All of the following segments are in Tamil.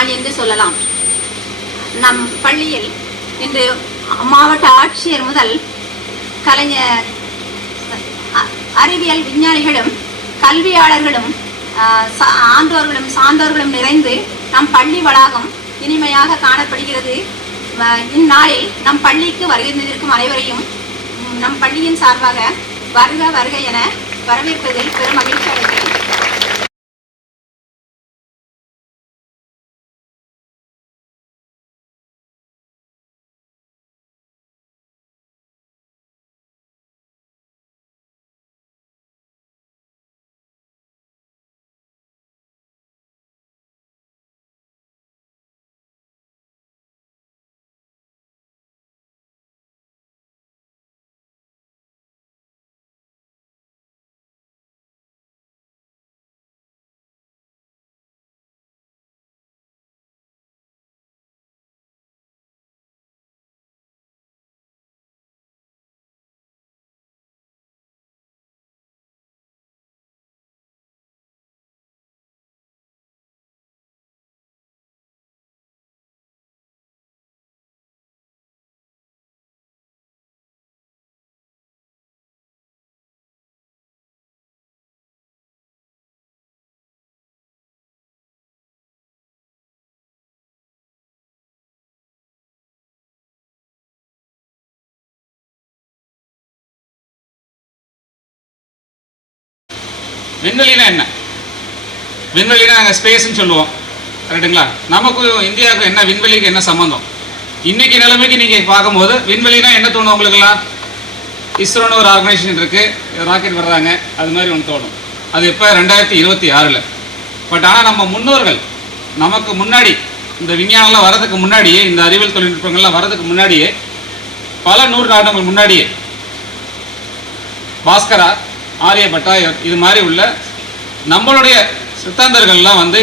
நாள் என்று சொல்லலாம். நம் பள்ளியில் இன்று மாவட்ட ஆட்சியர் முதல் கலைஞர் அறிவியல் விஞ்ஞானிகளும் கல்வியாளர்களும் ஆண்டோர்களும் சான்றோர்களும் நிறைந்து நம் பள்ளி வளாகம் இனிமையாக காணப்படுகிறது. இந்நாளில் நம் பள்ளிக்கு வருகை தந்திருக்கும் அனைவரையும் நம் பள்ளியின் சார்பாக வருக வருக என வரவேற்பதில் பெரும் மகிழ்ச்சி அடைகிறேன். விண்வெளினா என்ன? விண்வெளினா நாங்கள் ஸ்பேஸ்ன்னு சொல்லுவோம், கரெக்டுங்களா? நமக்கும் இந்தியாவுக்கும் என்ன, விண்வெளிக்கு என்ன சம்மந்தம்? இன்னைக்கு நிலைமைக்கு நீங்கள் பார்க்கும்போது விண்வெளினா என்ன தோணும் உங்களுக்கெல்லாம்? இஸ்ரோன்னு ஒரு ஆர்கனைசேஷன் இருக்குது, ராக்கெட் வர்றாங்க, அது மாதிரி ஒன்று தோணும். அது இப்போ 2026. பட் ஆனால் நம்ம முன்னோர்கள் நமக்கு முன்னாடி இந்த விஞ்ஞானம்லாம் வர்றதுக்கு முன்னாடியே, இந்த அறிவியல் தொழில்நுட்பங்கள்லாம் வர்றதுக்கு முன்னாடியே, பல நூற்றாண்டுகள் முன்னாடியே பாஸ்கரா, ஆரியப்பட்டா, இது மாதிரி உள்ள நம்மளுடைய சித்தாந்தர்கள்லாம் வந்து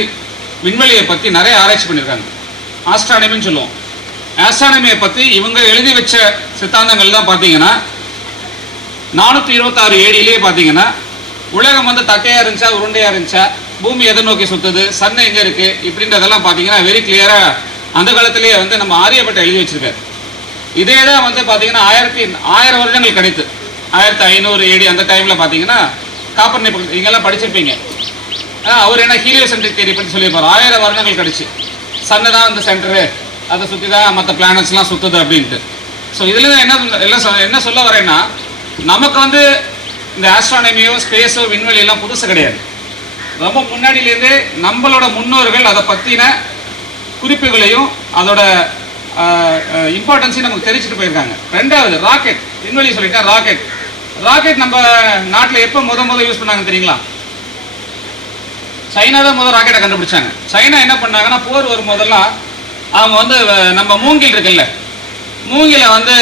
விண்வெளியை பற்றி நிறைய ஆராய்ச்சி பண்ணியிருக்காங்க. ஆஸ்ட்ரானமின்னு சொல்லுவோம். ஆஸ்ட்ரானமியை பற்றி இவங்க எழுதி வச்ச சித்தாந்தங்கள் தான் பார்த்தீங்கன்னா 426 AD பார்த்தீங்கன்னா உலகம் வந்து தட்டையாக இருந்துச்சா உருண்டையாக இருந்துச்சா, பூமி எதை நோக்கி சுற்றுது, சன் எங்கே இருக்குது, இப்படின்றதெல்லாம் பார்த்தீங்கன்னா வெரி கிளியராக அந்த காலத்திலேயே வந்து நம்ம ஆரியப்பட்டா எழுதி வச்சிருக்காரு. இதே தான் வந்து பார்த்தீங்கன்னா 1000 வருடங்கள் கிடைத்து 1500 AD அந்த டைமில் பார்த்தீங்கன்னா காப்பர்னிக்கஸ், நீங்கெல்லாம் படிச்சிருப்பீங்க. அவர் என்ன ஹீலியோசென்ட்ரிக் தியரி பற்றி சொல்லியிருப்பார். 1000 வருடங்கள் கழிச்சு சன்னு தான் இந்த சென்டரு, அதை சுற்றி தான் மற்ற பிளானட்ஸ்லாம் சுற்றுது அப்படின்ட்டு. ஸோ இதில் என்ன சொல்ல வரேன்னா, நமக்கு வந்து இந்த ஆஸ்ட்ரானமியோ ஸ்பேஸோ விண்வெளியெல்லாம் புதுசு கிடையாது. ரொம்ப முன்னாடியிலேருந்தே நம்மளோட முன்னோர்கள் அதை பற்றின குறிப்புகளையும் அதோட இம்பார்ட்டன்ஸையும் நமக்கு தெரிஞ்சுட்டு போயிருக்காங்க. ரெண்டாவது ராக்கெட், விண்வெளி சொல்லிட்டேன். ராக்கெட் நம்ம நாட்டில் எப்போ முத யூஸ் பண்ணாங்கன்னு தெரியுங்களா? சைனா தான் முதல் ராக்கெட்டை கண்டுபிடிச்சாங்க. சைனா என்ன பண்ணாங்கன்னா, போர் வரும் போதெல்லாம் அவங்க வந்து நம்ம மூங்கில் இருக்குல்ல, மூங்கிலை வந்து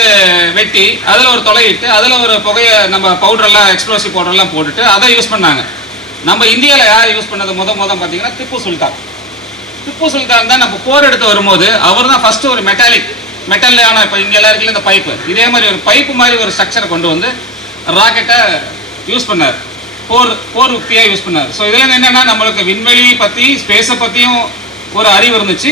வெட்டி அதில் ஒரு தொலையிட்டு அதில் ஒரு புகையை நம்ம பவுடரெல்லாம் எக்ஸ்ப்ளோசிவ் பவுடர்லாம் போட்டுட்டு அதை யூஸ் பண்ணாங்க. நம்ம இந்தியாவில் யார் யூஸ் பண்ணது முத பார்த்தீங்கன்னா திப்பு சுல்தான் தான். நம்ம போர் எடுத்து வரும்போது அவர் தான் ஃபஸ்ட்டு ஒரு மெட்டல்லான, இப்போ இங்கே எல்லாருக்குள்ள இந்த பைப்பு, இதே மாதிரி ஒரு பைப்பு மாதிரி ஒரு ஸ்ட்ரக்சரை கொண்டு வந்து ராக்கெட்டை யூஸ் பண்ணார், போர் உக்தியாக யூஸ் பண்ணார். ஸோ இதில் என்னென்னா, நம்மளுக்கு விண்வெளி பற்றி ஸ்பேஸை பற்றியும் ஒரு அறிவு இருந்துச்சு.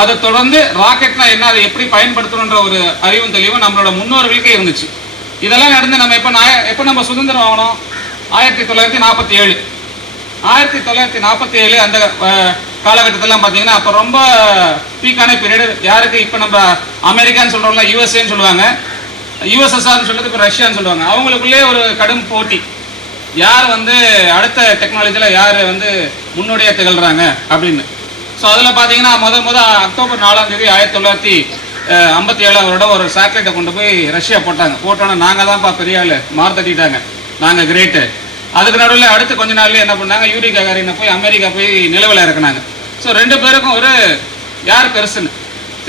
அதை தொடர்ந்து ராக்கெட்னா என்ன, அதை எப்படி பயன்படுத்தணுன்ற ஒரு அறிவும் தெளிவும் நம்மளோட முன்னோர்களுக்கே இருந்துச்சு. இதெல்லாம் நடந்து நம்ம எப்போ நம்ம சுதந்திரம் வாங்கணும்? 1947. 1947 அந்த காலகட்டத்திலாம் பார்த்தீங்கன்னா அப்போ ரொம்ப பீக்கான பீரியடு. யாருக்கு? இப்போ நம்ம அமெரிக்கான்னு சொல்கிறோம்ல, யூஎஸ்ஏன்னு சொல்லுவாங்க, யூஎஸ்எஸ்ஆர்னு சொல்கிறது இப்போ ரஷ்யான்னு சொல்லுவாங்க. அவங்களுக்குள்ளே ஒரு கடும் போட்டி, யார் வந்து அடுத்த டெக்னாலஜியில் யார் வந்து முன்னோடியாக திகழ்கிறாங்க அப்படின்னு. ஸோ அதில் பார்த்தீங்கன்னா அக்டோபர் 4 1957 வருடம் ஒரு சேட்டலைட்டை கொண்டு போய் ரஷ்யா போட்டோன்னா நாங்கள் தான்ப்பா பெரிய ஆள், மார் தட்டிட்டாங்க, நாங்கள் கிரேட்டு. அதுக்கு நடுவில் அடுத்து கொஞ்ச நாள்லேயே என்ன பண்ணாங்க, யூரி ககாரினை போய் அமெரிக்கா போய் நிலவில் இறக்குனாங்க. ஸோ ரெண்டு பேருக்கும் ஒரு யார் பெருசுன்னு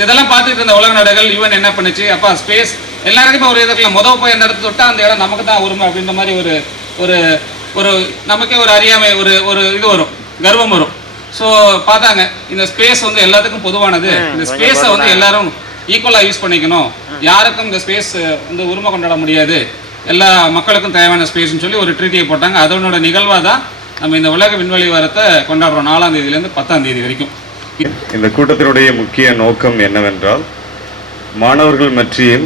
இதெல்லாம் பார்த்துட்டு இருந்த உலக நாடுகள் யுஎன் என்ன பண்ணுச்சு, அப்பா ஸ்பேஸ் எல்லாருக்குமே ஒரு இதில் போய் அந்த இடத்துல தொட்டால் அந்த இடம் நமக்கு தான் உரிமை அப்படின்ற மாதிரி ஒரு ஒரு நமக்கே ஒரு அறியாமை, ஒரு இது வரும், கர்வம் வரும். ஸோ பார்த்தாங்க, இந்த ஸ்பேஸ் வந்து எல்லாத்துக்கும் பொதுவானது, இந்த ஸ்பேஸை வந்து எல்லாரும் ஈக்குவலாக யூஸ் பண்ணிக்கணும், யாருக்கும் இந்த ஸ்பேஸ் வந்து உரிமை கொண்டாட முடியாது, எல்லா மக்களுக்கும் தேவையான ஸ்பேஸ்ன்னு சொல்லி ஒரு ட்ரீட்டியை போட்டாங்க. அதனோட நிகழ்வாக தான் நம்ம இந்த உலக விண்வெளி வாரத்தை கொண்டாடுறோம் 4ஆம் தேதியிலேருந்து 10ஆம் தேதி வரைக்கும். இந்த கூட்டத்தினுடைய முக்கிய நோக்கம் என்னவென்றால் மாணவர்கள் மத்தியில்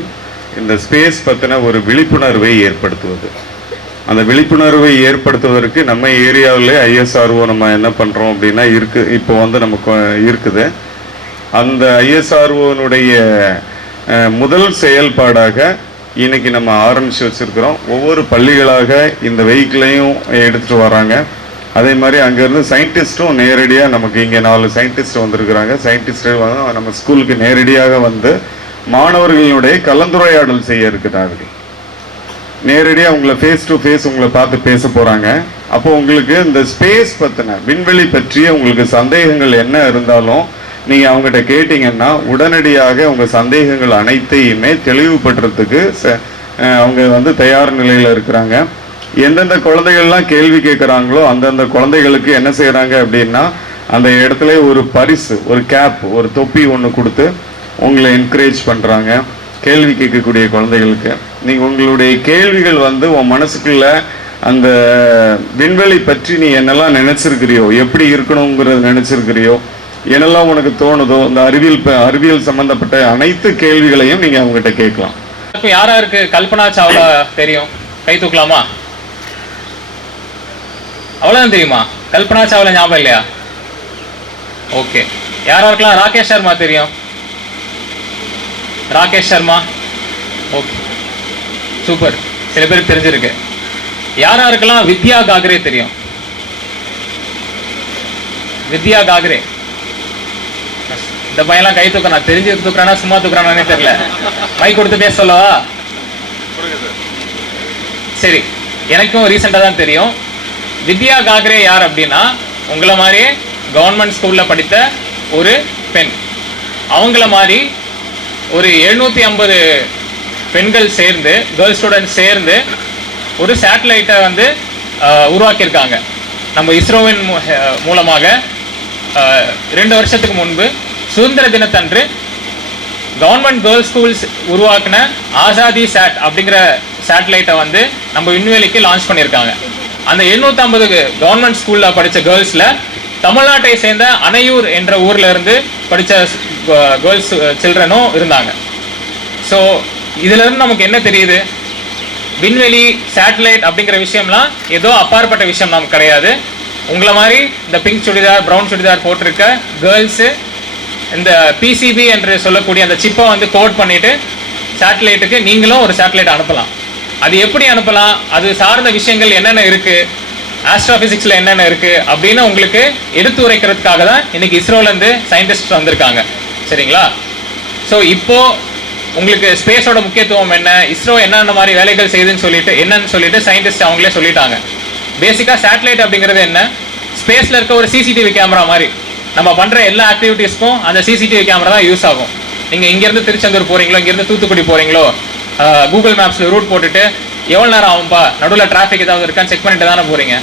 இந்த ஸ்பேஸ் பற்றின ஒரு விழிப்புணர்வை ஏற்படுத்துவது. அந்த விழிப்புணர்வை ஏற்படுத்துவதற்கு நம்ம ஏரியாவில் ஐஎஸ்ஆர்ஓ நம்ம என்ன பண்ணுறோம் அப்படின்னா இப்போ வந்து நமக்கு இருக்குது. அந்த ஐஎஸ்ஆர்ஓனுடைய முதல் செயல்பாடாக இன்னைக்கு நம்ம ஆரம்பித்து வச்சுருக்கிறோம். ஒவ்வொரு பள்ளிகளாக இந்த வெஹிக்கிளையும் எடுத்துகிட்டு வராங்க. அதே மாதிரி அங்கேருந்து சயின்டிஸ்ட்டும் நேரடியாக நமக்கு இங்கே 4 சயின்டிஸ்ட் வந்திருக்கிறாங்க. சயின்டிஸ்ட்டு நம்ம ஸ்கூலுக்கு நேரடியாக வந்து மாணவர்களுடைய கலந்துரையாடல் செய்ய இருக்கிறார்கள். நேரடியாக உங்களை ஃபேஸ் டு ஃபேஸ் உங்களை பார்த்து பேச போகிறாங்க. அப்போ உங்களுக்கு இந்த ஸ்பேஸ் பற்றின விண்வெளி பற்றிய உங்களுக்கு சந்தேகங்கள் என்ன இருந்தாலும் நீங்கள் அவங்ககிட்ட கேட்டிங்கன்னா உடனடியாக உங்கள் சந்தேகங்கள் அனைத்தையுமே தெளிவுபடுறதுக்கு அவங்க வந்து தயார் நிலையில் இருக்கிறாங்க. எந்தெந்த குழந்தைகள்லாம் கேள்வி கேட்குறாங்களோ அந்தந்த குழந்தைகளுக்கு என்ன செய்கிறாங்க அப்படின்னா அந்த இடத்துல ஒரு பரிசு, ஒரு கேப், ஒரு தொப்பி ஒன்று கொடுத்து உங்களை என்கரேஜ் பண்ணுறாங்க. கேள்வி கேட்கக்கூடிய குழந்தைகளுக்கு நீங்கள் உங்களுடைய கேள்விகள் வந்து உன் மனசுக்குள்ள அந்த விண்வெளி பற்றி நீ என்னெல்லாம் நினச்சிருக்கிறியோ, எப்படி இருக்கணுங்கிறத நினச்சிருக்கிறியோ, என்னெல்லாம் உனக்கு தோணுதோ, இந்த அறிவியல் சம்பந்தப்பட்ட அனைத்து கேள்விகளையும் நீங்கள் அவங்ககிட்ட கேட்கலாம். இப்போ யாராருக்கு கல்பனா சாவ்லா தெரியும்? கை தூக்கலாமா? அவ்வளோதான் தெரியுமா? கல்பனா சாவ்லா ஞாபகம் இல்லையா? ஓகே. யாராருக்கெல்லாம் ராகேஷ் சர்மா தெரியும்? Rakesh Sharma, okay, super. சில பேருக்கு தெரிஞ்சிருக்கு. யாராருக்கெல்லாம் வித்யா காக்ரே தெரியும்? வித்யா காக்ரே. இந்த பையன்லாம் கை தூக்க, நான் தெரிஞ்சு தூக்குறானா சும்மா தூக்குறானே தெரியல. மைக் கொடுத்து பேச சொல்லவா? சரி, எனக்கும் ரீசெண்டாக தான் தெரியும். வித்யா காக்ரே யார் அப்படின்னா உங்களை மாதிரியே கவர்மெண்ட் ஸ்கூலில் படித்த ஒரு பெண். அவங்கள மாதிரி ஒரு 750 பெண்கள் சேர்ந்து, கேர்ள் ஸ்டூடெண்ட்ஸ் சேர்ந்து ஒரு சேட்டலைட்டை வந்து உருவாக்கியிருக்காங்க. நம்ம இஸ்ரோவின் மூலமாக 2 வருஷத்துக்கு முன்பு சுதந்திர தினத்தன்று கவர்மெண்ட் கேர்ள்ஸ் ஸ்கூல்ஸ் உருவாக்கின ஆசாதி சேட் அப்படிங்கிற சேட்டலைட்டை வந்து நம்ம விண்வெளிக்கு லான்ச் பண்ணியிருக்காங்க. அந்த 750 கவர்மெண்ட் ஸ்கூலில் படித்த கேர்ள்ஸில் தமிழ்நாட்டை சேர்ந்த அணையூர் என்ற ஊரில் இருந்து படித்த கேர்ள்ஸ் சில்ட்ரனும் இருந்தாங்க. ஸோ இதிலிருந்து நமக்கு என்ன தெரியுது? விண்வெளி, சேட்டலைட் அப்படிங்கிற விஷயம்லாம் ஏதோ அப்பாற்பட்ட விஷயம் நமக்கு கிடையாது. உங்களை மாதிரி இந்த பிங்க் சுடிதார், ப்ரௌன் சுடிதார் போட்டிருக்க கேர்ள்ஸு இந்த பிசிபி என்று சொல்லக்கூடிய அந்த சிப்பை வந்து கோட் பண்ணிவிட்டு சேட்டலைட்டுக்கு நீங்களும் ஒரு சேட்டலைட் அனுப்பலாம். அது எப்படி அனுப்பலாம், அது சார்ந்த விஷயங்கள் என்னென்ன இருக்குது, ஆஸ்ட்ரோஃபிசிக்ஸில் என்னென்ன இருக்குது அப்படின்னு உங்களுக்கு எடுத்து உரைக்கிறதுக்காக தான் இன்றைக்கி இஸ்ரோலேருந்து சயின்டிஸ்ட் வந்திருக்காங்க. சரிங்களா? ஸோ இப்போது உங்களுக்கு ஸ்பேஸோட முக்கியத்துவம் என்ன, இஸ்ரோ என்னென்ன மாதிரி வேலைகள் செய்யுதுன்னு சொல்லிட்டு சயின்டிஸ்ட் அவங்களே சொல்லிட்டாங்க. பேசிக்காக சேட்டலைட் அப்படிங்கிறது என்ன? ஸ்பேஸில் இருக்க ஒரு சிசிடிவி கேமரா மாதிரி. நம்ம பண்ணுற எல்லா ஆக்டிவிட்டீஸ்க்கும் அந்த சிசிடிவி கேமரா தான் யூஸ் ஆகும். நீங்கள் இங்கேருந்து திருச்செந்தூர் போகிறீங்களோ, இங்கேருந்து தூத்துக்குடி போகிறீங்களோ, கூகுள் மேப்ஸில் ரூட் போட்டுட்டு எவ்வளோ நேரம் ஆகும்பா, நடுவில் டிராஃபிக் ஏதாவது இருக்கான்னு செக் பண்ணிட்டு தானே போகிறீங்க.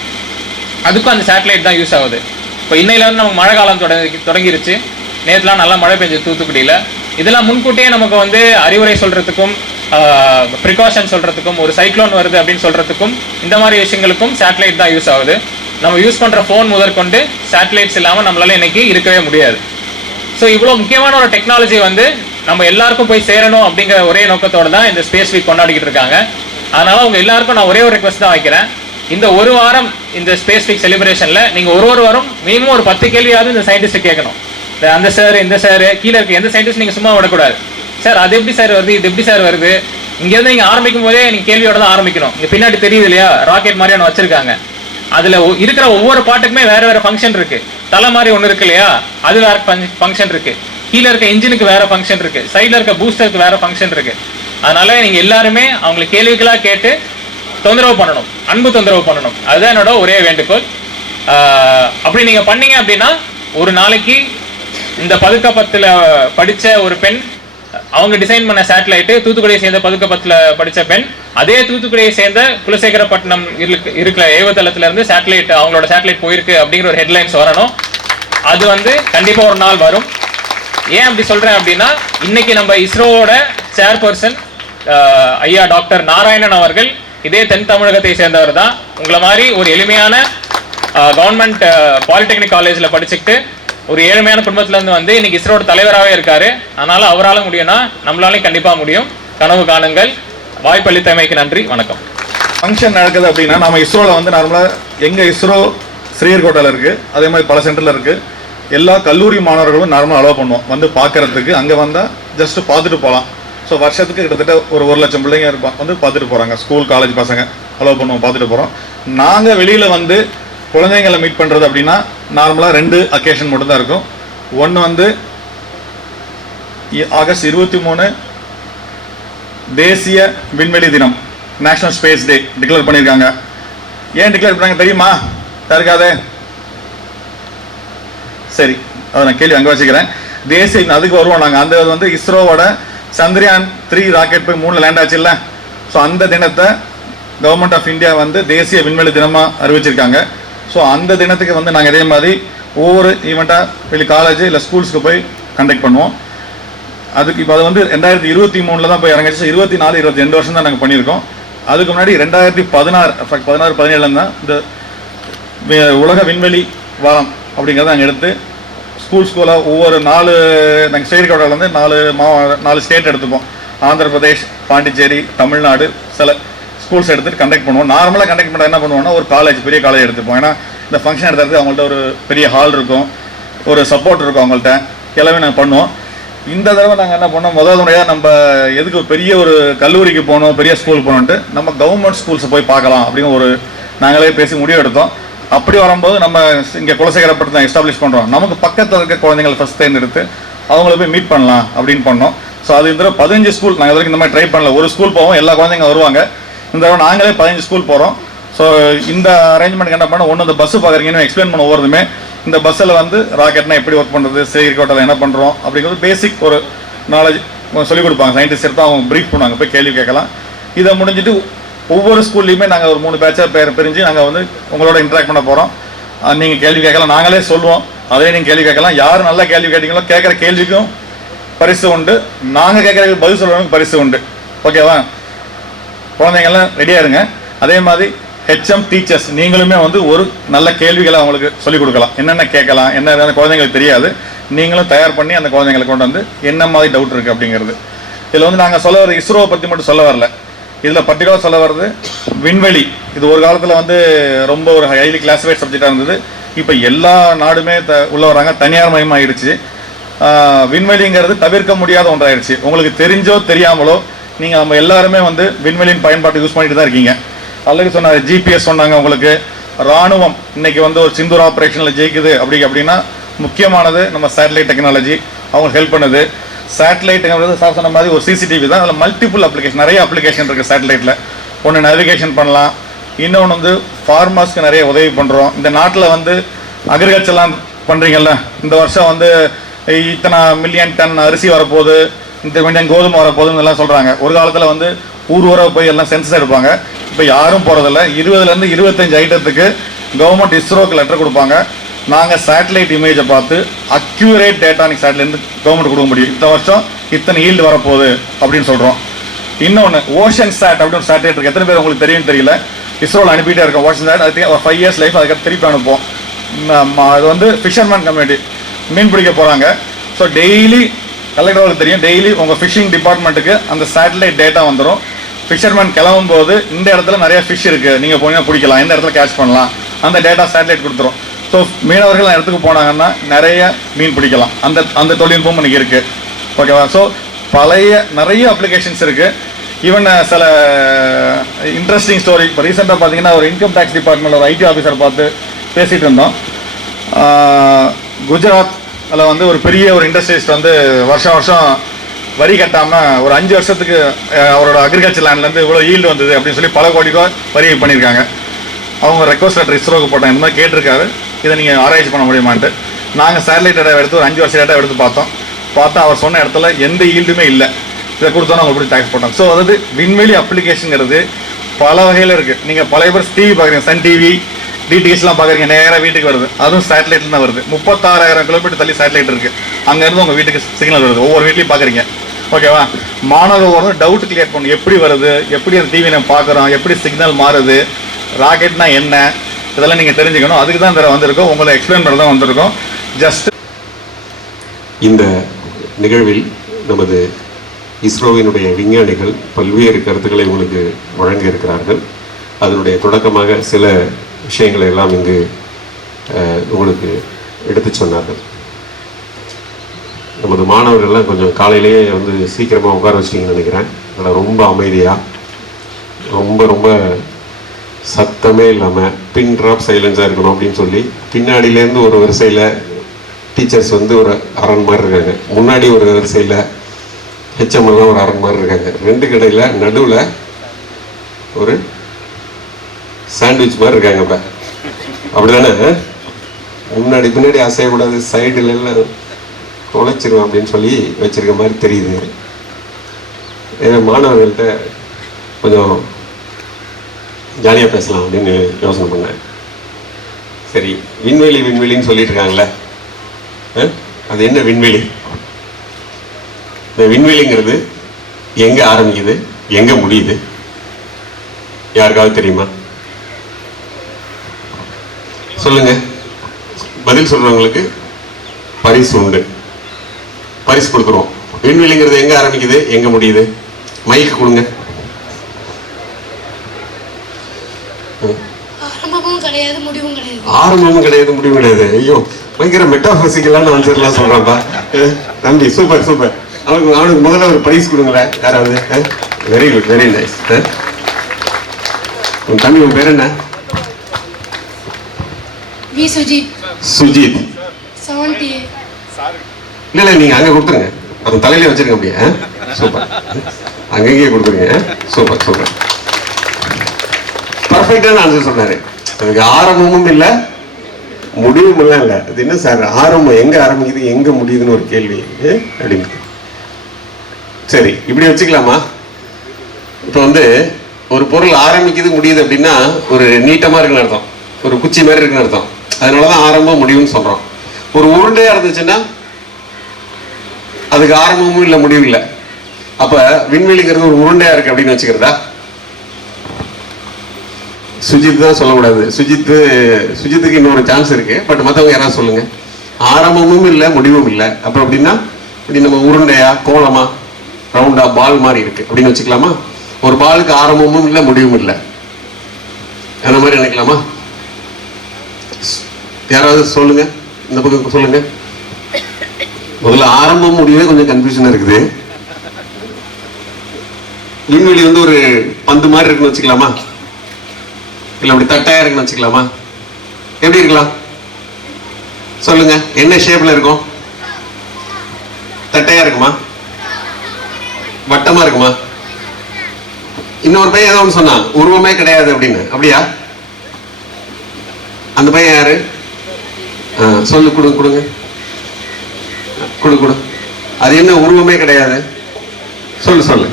அதுக்கும் அந்த சேட்டலைட் தான் யூஸ் ஆகுது. இப்போ இன்னையிலேருந்து நமக்கு மழை காலம் தொடங்கிருச்சு. நேற்றுலாம் நல்லா மழை பெஞ்சு தூத்துக்குடியில். இதெல்லாம் முன்கூட்டியே நமக்கு வந்து அறிவுரை சொல்கிறதுக்கும், ப்ரிகாஷன் சொல்கிறதுக்கும், ஒரு சைக்ளோன் வருது அப்படின்னு சொல்கிறதுக்கும், இந்த மாதிரி விஷயங்களுக்கும் சேட்டலைட் தான் யூஸ் ஆகுது. நம்ம யூஸ் பண்ணுற ஃபோன் முதற்கொண்டு சேட்டலைட்ஸ் இல்லாமல் நம்மளால இன்னைக்கு இருக்கவே முடியாது. ஸோ இவ்வளோ முக்கியமான ஒரு டெக்னாலஜி வந்து நம்ம எல்லாருக்கும் போய் சேரணும் அப்படிங்கிற ஒரே நோக்கத்தோடு தான் இந்த ஸ்பேஸ் வீக் கொண்டாடிக்கிட்டு இருக்காங்க. அதனால உங்க எல்லாருக்கும் நான் ஒரே ஒரு ரெக்வஸ்ட் தான் வைக்கிறேன். இந்த ஒரு வாரம் இந்த ஸ்பேஸ் வீக் செலிப்ரேஷன்ல நீங்க ஒரு வாரம் மினிமம் ஒரு 10 கேள்வியாவது இந்த சயின்டிஸ்ட் கேட்கணும். அந்த சார், இந்த சார், கீழே இருக்க எந்த சயின்டிஸ்ட் நீங்க சும்மா விடக்கூடாது. சார் அது எப்படி சார் வருது, இது எப்படி சார் வருது, இங்கேருந்து நீங்க ஆரம்பிக்கும் போதே நீங்க கேள்வியோட தான் ஆரம்பிக்கணும். இங்க பின்னாடி தெரியுது இல்லையா, ராக்கெட் மாதிரி ஒன்று வச்சிருக்காங்க. அதுல இருக்கிற ஒவ்வொரு பாட்டுக்குமே வேற வேற ஃபங்க்ஷன் இருக்கு. தலை மாதிரி ஒன்று இருக்கு இல்லையா, அது வேற ஃபங்க்ஷன் இருக்கு. கீழே இருக்க இன்ஜினுக்கு வேற ஃபங்க்ஷன் இருக்கு. சைட்ல இருக்க பூஸ்டருக்கு வேற ஃபங்க்ஷன் இருக்கு. அதனால நீங்க எல்லாருமே அவங்களை கேள்விகளா கேட்டு தொந்தரவு பண்ணணும், அன்பு தொந்தரவு பண்ணணும். அதுதான் என்னோட ஒரே வேண்டுகோள். அப்படி நீங்க பண்ணீங்க அப்படின்னா ஒரு நாளைக்கு இந்த பதுக்கப்பத்தில் படிச்ச ஒரு பெண், அவங்க டிசைன் பண்ண சேட்டலைட்டு, தூத்துக்குடியை சேர்ந்த பதுக்கப்பத்தில் படித்த பெண், அதே தூத்துக்குடியை சேர்ந்த குலசேகரப்பட்டினம் இருக்கிற ஏவுதளத்துல இருந்து சேட்டலைட், அவங்களோட சேட்டலைட் போயிருக்கு அப்படிங்கிற ஒரு ஹெட்லைன்ஸ் வரணும். அது வந்து கண்டிப்பா ஒரு நாள் வரும். ஏன் அப்படி சொல்றேன் அப்படின்னா, இன்னைக்கு நம்ம இஸ்ரோவோட சேர்பர்சன் ஐயா டாக்டர் நாராயணன் அவர்கள் இதே தென் தமிழகத்தை சேர்ந்தவர் தான். உங்களை மாதிரி ஒரு எளிமையான கவர்மெண்ட் பாலிடெக்னிக் காலேஜில் படிச்சுக்கிட்டு ஒரு ஏழ்மையான குடும்பத்துல இருந்து வந்து இன்னைக்கு இஸ்ரோட தலைவராகவே இருக்காரு. அதனால அவரால முடியும்னா நம்மளாலையும் கண்டிப்பா முடியும். கனவு காணுங்கள். வாய்ப்பளித்தமைக்கு நன்றி. வணக்கம். ஃபங்க்ஷன் நடக்குது அப்படின்னா நம்ம இஸ்ரோவில் வந்து நார்மலாக எங்கள் இஸ்ரோ ஸ்ரீஹரிகோட்டாவில் இருக்குது, அதே மாதிரி பல சென்டரில் இருக்குது. எல்லா கல்லூரி மாணவர்களும் நார்மலாக அலோவ் பண்ணுவோம் வந்து பார்க்குறதுக்கு. அங்கே வந்தால் ஜஸ்ட்டு பார்த்துட்டு போகலாம். ஸோ வருஷத்துக்கு கிட்டத்தட்ட ஒரு 1,00,000 பிள்ளைங்க இருப்பாங்க வந்து பார்த்துட்டு போகிறாங்க. ஸ்கூல் காலேஜ் பசங்க அலோவ் பண்ணுவோம், பார்த்துட்டு போகிறோம். நாங்கள் வெளியில் வந்து குழந்தைங்களை மீட் பண்ணுறது அப்படின்னா நார்மலாக 2 அக்கேஷன் மட்டும்தான் இருக்கும். ஒன்று வந்து ஆகஸ்ட் 23 தேசிய விண்வெளி தினம், நேஷனல் ஸ்பேஸ் டே டிக்ளேர் பண்ணியிருக்காங்க. ஏன் டிக்ளேர் பண்ணாங்க தெரியுமா? யாருக்காதே? சரி, அதை நான் கேள்வி அங்கே வச்சுக்கிறேன். தேசிய அதுக்கு வருவோம் நாங்கள். அந்த வந்து இஸ்ரோவோட சந்திரயான் 3 ராக்கெட் போய் 3 லேண்ட் ஆச்சு இல்லை? ஸோ அந்த தினத்தை கவர்மெண்ட் ஆஃப் இந்தியா வந்து தேசிய விண்வெளி தினமாக அறிவிச்சிருக்காங்க. ஸோ அந்த தினத்துக்கு வந்து நாங்கள் இதே மாதிரி ஒவ்வொரு ஈவெண்ட்டாக வெளி காலேஜ் இல்லை ஸ்கூல்ஸ்க்கு போய் கண்டக்ட் பண்ணுவோம். அதுக்கு இப்போ அது வந்து 2023 தான் போய் இறங்கிச்சு. 24, 22 வருஷம் தான் நாங்கள் பண்ணியிருக்கோம். அதுக்கு முன்னாடி 2016, 17 தான் இந்த உலக விண்வெளி வாரம் அப்படிங்கிறத நாங்கள் எடுத்து ஸ்கூலாக ஒவ்வொரு 4 நாங்கள் ஸ்ரீஹரிகோட்டாலேருந்து 4 ஸ்டேட் எடுத்துப்போம். ஆந்திர பிரதேஷ், பாண்டிச்சேரி, தமிழ்நாடு சில ஸ்கூல்ஸ் எடுத்துகிட்டு கண்டக்ட் பண்ணுவோம். நார்மலாக கண்டக்ட் பண்ண என்ன பண்ணுவோம்னா ஒரு காலேஜ், பெரிய காலேஜ் எடுத்துப்போம். ஏன்னா இந்த ஃபங்க்ஷன் எடுத்துறது அவங்கள்ட்ட ஒரு பெரிய ஹால் இருக்கும், ஒரு சப்போர்ட் இருக்கும் அவங்கள்ட்ட. எல்லாமே நாங்கள் பண்ணுவோம். இந்த தடவை நாங்கள் என்ன பண்ணோம், முதல் முறையாக நம்ம எதுக்கு பெரிய ஒரு கல்லூரிக்கு போகணும், பெரிய ஸ்கூல் போகணுன்ட்டு நம்ம கவர்மெண்ட் ஸ்கூல்ஸை போய் பார்க்கலாம் அப்படின்னு ஒரு நாங்களே பேசி முடிவு எடுத்தோம். அப்படி வரும்போது நம்ம இங்கே குலசேகரப்பட்டு தான் எஸ்டாப்ளிஷ் பண்ணுறோம். நமக்கு பக்கத்தில் இருக்க குழந்தைங்களை ஃபஸ்ட் தேர்ந்தெடுத்து அவங்கள போய் மீட் பண்ணலாம் அப்படின்னு பண்ணோம். ஸோ அது இந்த 15 ஸ்கூல் நாங்கள் வரைக்கும் இந்த மாதிரி ட்ரை பண்ணல. ஒரு ஸ்கூல் போவோம், எல்லா குழந்தைங்க வருவாங்க. இந்த தடவை நாங்களே 15 ஸ்கூல் போகிறோம். ஸோ இந்த அரேஞ்ச்மெண்ட் என்ன பண்ணோம், ஒன்று இந்த பஸ்ஸு பார்க்குறீங்கன்னு எக்ஸ்பிளைன் பண்ண ஒவ்வொருதுமே. இந்த பஸ்ஸில் வந்து ராக்கெட்னா எப்படி ஒர்க் பண்ணுறது, ஸ்ரீஹரிகோட்டாவில் என்ன பண்ணுறோம் அப்படிங்கிறது பேசிக் ஒரு நாலேஜ் சொல்லிக் கொடுப்பாங்க. சயின்டிஸ்ட் எடுத்து அவங்க ப்ரீஃப் பண்ணுவாங்க, போய் கேள்வி கேட்கலாம். இதை முடிஞ்சிட்டு ஒவ்வொரு ஸ்கூல்லையுமே நாங்கள் ஒரு 3 பேட்சாக பிரிஞ்சு நாங்கள் வந்து உங்களோட இன்ட்ராக்ட் பண்ண போகிறோம். நீங்கள் கேள்வி கேட்கலாம், நாங்களே சொல்லுவோம், அதே நீங்கள் கேள்வி கேட்கலாம். யார் நல்லா கேள்வி கேட்டீங்களோ கேட்குற கேள்விக்கும் பரிசு உண்டு, நாங்கள் கேட்குற பதில் சொல்கிறவங்களுக்கு பரிசு உண்டு. ஓகேவா? குழந்தைங்கள்லாம் ரெடியாக இருங்க. அதே மாதிரி ஹெச்எம் டீச்சர்ஸ் நீங்களுமே வந்து ஒரு நல்ல கேள்விகளை அவங்களுக்கு சொல்லிக் கொடுக்கலாம். என்னென்ன கேட்கலாம், என்ன குழந்தைங்களுக்கு தெரியாது, நீங்களும் தயார் பண்ணி அந்த குழந்தைங்களை கொண்டு வந்து என்ன மாதிரி டவுட் இருக்குது அப்படிங்கிறது. இதில் வந்து நாங்கள் சொல்ல வர இஸ்ரோவை பற்றி மட்டும் சொல்ல வரல. இதில் பர்டிகுலராக சொல்ல வர்றது விண்வெளி. இது ஒரு காலத்தில் வந்து ரொம்ப ஒரு ஹைலி கிளாஸிஃபைட் சப்ஜெக்டாக இருந்தது. இப்போ எல்லா நாடுமே உள்ள வராங்க, தனியார் மயமாகிடுச்சு. விண்வெளிங்கிறது தவிர்க்க முடியாத ஒன்றாயிடுச்சு. உங்களுக்கு தெரிஞ்சோ தெரியாமலோ நீங்கள் நம்ம எல்லாருமே வந்து விண்வெளியின் பயன்பாட்டை யூஸ் பண்ணிட்டு தான் இருக்கீங்க. ஆல்ரெடி சொன்னாங்க, ஜிபிஎஸ் சொன்னாங்க. உங்களுக்கு இராணுவம் இன்னைக்கு வந்து ஒரு சிந்தூர் ஆப்ரேஷனில் ஜெயிக்குது அப்படின்னா முக்கியமானது நம்ம சேட்டலைட் டெக்னாலஜி அவங்களுக்கு ஹெல்ப் பண்ணுது. சேட்டலைட்டுங்கிறது சார் சொன்ன மாதிரி ஒரு சிசிடிவி தான். அதில் மல்டிபிள் அப்ளிகேஷன், நிறைய அப்ளிகேஷன் இருக்குது சேட்டலைட்டில். ஒன்று நேவிகேஷன் பண்ணலாம், இன்னொன்று வந்து ஃபார்மர்ஸ்க்கு நிறைய உதவி பண்ணுறோம். இந்த நாட்டில் வந்து அக்ரிகல்ச்சர்லாம் பண்ணுறீங்கல்ல, இந்த வருஷம் வந்து இத்தனை மில்லியன் டன் அரிசி வரப்போகுது, இந்த மில்லியன் கோதுமை வரப்போகுதுன்னு எல்லாம் சொல்கிறாங்க. ஒரு காலத்தில் வந்து ஊராக போய் எல்லாம் சென்சஸ் எடுப்பாங்க. இப்போ யாரும் போகிறதில்ல. 20லேருந்து 25 ஐட்டத்துக்கு கவர்மெண்ட் இஸ்ரோக்கு லெட்டர் கொடுப்பாங்க. நாங்கள் சேட்டலைட் இமேஜை பார்த்து அக்யூரேட் டேட்டா நீங்கள் சேட்டலைட் கவர்மெண்ட் கொடுக்க முடியும். இந்த வருஷம் இத்தனை ஈல்டு வரப்போகுது அப்படின்னு சொல்கிறோம். இன்னொன்று ஓஷன் சேட் அப்படின்னு ஒரு சேட்டலைட் இருக்குது. எத்தனை பேர் உங்களுக்கு தெரியும் தெரியல. இஸ்ரோவில் அனுப்பிட்டே இருக்கோம் ஓஷன் சேட். அதுக்கு ஒரு 5 இயர்ஸ் லைஃப், அதுக்கு திருப்பி அனுப்போம். அது வந்து ஃபிஷர்மேன் கம்யூனிட்டி மீன் பிடிக்க போகிறாங்க. ஸோ டெய்லி கலெக்டர்களுக்கு தெரியும், டெய்லி உங்கள் ஃபிஷிங் டிபார்ட்மெண்ட்டுக்கு அந்த சேட்டலைட் டேட்டா வந்துடும். ஃபிஷர்மேன் கிளம்பும் போது இந்த இடத்துல நிறைய ஃபிஷ் இருக்குது, நீங்கள் போனீங்கன்னா பிடிக்கலாம், இந்த இடத்துல கேட்ச் பண்ணலாம், அந்த டேட்டா சேட்டலைட் கொடுத்துரும். ஸோ மீனவர்கள் இடத்துக்கு போனாங்கன்னா நிறைய மீன் பிடிக்கலாம். அந்த தொழில்நுட்பம் இன்னைக்கு இருக்குது. ஓகேவா? ஸோ நிறைய அப்ளிகேஷன்ஸ் இருக்குது. ஈவன் சில இன்ட்ரெஸ்டிங் ஸ்டோரி. இப்போ ரீசெண்டாக பார்த்தீங்கன்னா ஒரு இன்கம் டேக்ஸ் டிபார்ட்மெண்ட் ஒரு ஐடி ஆஃபீஸர் பார்த்து பேசிகிட்டு இருந்தோம். குஜராத்தில் வந்து ஒரு பெரிய ஒரு இண்டஸ்ட்ரியலிஸ்ட் வந்து வருஷம் வரி கட்டாமல் ஒரு 5 வருஷத்துக்கு அவரோட அக்ரிகல்ச்சர் லேண்ட்லேருந்து இவ்வளோ ஈல்டு வந்தது அப்படின்னு சொல்லி பல கோடி ரூபா வரி பண்ணியிருக்காங்க. அவங்க ரெக்வஸ்ட் லெட்டர் இஸ்ரோக்கு போட்டாங்க, இந்த மாதிரி கேட்டிருக்காரு, இதை நீங்கள் ஆராய்ச்சி பண்ண முடியுமான்ட்டு. நாங்கள் சேட்டலைட் டேட்டா எடுத்து ஒரு 5 வருஷம் டேட்டா எடுத்து பார்த்தா அவர் சொன்ன இடத்துல எந்த ஈல்டுமே இல்லை. இதை கொடுத்தோன்னா அவங்க எப்படி டேக்ஸ் போட்டாங்க. ஸோ அதாவது விண்வெளி அப்ளிகேஷனுங்கிறது பல வகையில் இருக்குது. நீங்கள் பழைய பேர் டிவி பார்க்குறீங்க, சன் டிவி, டிடிஹெச்லாம் பார்க்குறீங்க, நேராக வீட்டுக்கு வருது. அதுவும் சேட்டலைட்டில் தான் வருது. 36,000 கிலோமீட்டர் தள்ளி சேட்டலைட் இருக்குது. அங்கேருந்து உங்கள் வீட்டுக்கு சிக்னல் வருது. ஒவ்வொரு வீட்லையும் பார்க்குறீங்க. ஓகேவா? மாணவர்கள் வந்து டவுட் கிளியர் பண்ணணும், எப்படி வருது, எப்படி அந்த டிவி நம்ம பார்க்குறோம், எப்படி சிக்னல் மாறுது, ராக்கெட்னா என்ன, இதெல்லாம் நீங்கள் தெரிஞ்சுக்கணும். அதுக்கு தான் இந்த வந்திருக்கோம், உங்களை எக்ஸ்பிளைன் பண்ண தான் வந்திருக்கோம். ஜஸ்ட் இந்த நிகழ்வில் நமது இஸ்ரோவினுடைய விஞ்ஞானிகள் பல்வேறு கருத்துக்களை உங்களுக்கு வழங்க இருக்கிறார்கள். அதனுடைய தொடக்கமாக சில விஷயங்களை எல்லாம் இங்கு உங்களுக்கு எடுத்து சொன்னார்கள். நமது மாணவர்கள்லாம் கொஞ்சம் காலையிலேயே வந்து சீக்கிரமாக உட்கார வச்சிட்டிங்கன்னு நினைக்கிறேன். அதில் ரொம்ப அமைதியாக, ரொம்ப ரொம்ப சத்தமே இல்லாமல் பின் ட்ராப் சைலன்ஸாக இருக்கணும் அப்படின்னு சொல்லி பின்னாடியிலேருந்து ஒரு வரிசையில் டீச்சர்ஸ் வந்து ஒரு அரண் மாதிரி இருக்காங்க, முன்னாடி ஒரு வரிசையில் ஹெச்எம்எல்லாம் ஒரு அரண் மாதிரி இருக்காங்க, ரெண்டு கடையில் நடுவில் ஒரு சாண்ட்விச் மாதிரி இருக்காங்க. இப்போ அப்படிதானே? முன்னாடி பின்னாடி அசையக்கூடாது, சைடுல எல்லாம் தொலைச்சிருவேன் அப்படின்னு சொல்லி வச்சிருக்க மாதிரி தெரியுது. ஏன்னா மாணவர்கள்ட்ட கொஞ்சம் ஜாலியாக பேசலாம் அப்படின்னு யோசனை பண்ணேன். சரி, விண்வெளி விண்வெளின்னு சொல்லிட்டு இருக்காங்களே, அது என்ன விண்வெளி? இந்த விண்வெளிங்கிறது எங்கே ஆரம்பிக்குது, எங்கே முடியுது? யாருக்காவது தெரியுமா? சொல்லுங்க. பதில் சொல்றவங்களுக்கு பரிசு உண்டு, பரிசு கொடுத்துருவோம். விண்வெளிங்கிறது எங்க ஆரம்பிக்குது, எங்க முடியுது? மைக் கொடுங்க. ஆரம்பமும் கிடையாது, முடிவும் கிடையாது. ஆரம்பமும் கிடையாது, முடிவும் கிடையாது. ஐயோ, பயங்கர மெட்டாபிசிக்கலான ஆன்சர்லாம் சொல்றான்ப்பா தம்பி. Super super. அவனுக்கு முதல்ல ஒரு பிரைஸ் கொடுங்களேன் யாராவது. Very good, very nice. உன் தம்பி, உன் பேர் என்ன? வி சுஜித். சுஜித். 78. இல்ல நீங்க அங்க கொடுத்துருங்க, அது தலையில வச்சிருங்க அப்படியே. சூப்பர், அங்கேயே கொடுத்துருங்க. சூப்பர் சூப்பர், பர்ஃபெக்டான ஆன்சர் சொன்னாரு. அதுக்கு ஆரம்பமும் இல்லை, முடிவும் எல்லாம் இல்லை. அது என்ன சார் ஆரம்பம், எங்க ஆரம்பிக்குது எங்க முடியுதுன்னு ஒரு கேள்வி அப்படின்னு. சரி, இப்படி வச்சுக்கலாமா? இப்ப வந்து ஒரு பொருள் ஆரம்பிக்குது முடியுது அப்படின்னா ஒரு நீட்டமா இருக்குன்னு அர்த்தம், ஒரு குச்சி மாதிரி இருக்குன்னு அர்த்தம். அதனாலதான் ஆரம்பம் முடிவுன்னு சொல்றோம். ஒரு உருண்டையா இருந்துச்சுன்னா அதுக்கு ஆரம்பமும் இல்லை, முடிவும் இல்லை. அப்ப விண்வெளிங்கிறது ஒரு உருண்டையா இருக்கு அப்படின்னு வச்சுக்கிறதா? சுஜித் தான் சொல்லக்கூடாது. சுஜித்துக்கு இன்னொரு சான்ஸ் இருக்கு. பட் மற்றவங்க யாராவது சொல்லுங்க. ஆரம்பமும் இல்லை, முடிவும் இல்லை. அப்புறம் அப்படின்னா இப்படி நம்ம உருண்டையா, கோலமா, ரவுண்டா, பால் மாதிரி இருக்கு அப்படின்னு வச்சுக்கலாமா? ஒரு பாலுக்கு ஆரம்பமும் இல்லை, முடிவும் இல்லை, அந்த மாதிரி நினைக்கலாமா? யாராவது சொல்லுங்க, இந்த பக்கம் சொல்லுங்க. முதல்ல ஆரம்பம் முடிவே கொஞ்சம் கன்ஃபியூஷனா இருக்குது. விண்வெளி வந்து ஒரு பந்து மாதிரி இருக்குன்னு வச்சுக்கலாமா? இல்ல அப்படி தட்டாயா இருக்குன்னு வச்சுக்கலாமா? எப்படி இருக்கலாம் சொல்லுங்க. என்ன ஷேப்ல இருக்கும்? தட்டையா இருக்குமா, வட்டமா இருக்குமா? இன்னொரு பையன் ஏதோ ஒன்று சொன்னான், உருவமே கிடையாது அப்படின்னு. அப்படியா? அந்த பையன் யாரு? சொல்லு, கொடுங்க கொடுங்க, கொடு. அது என்ன உருவமே கிடையாது? சொல்லு சொல்லு.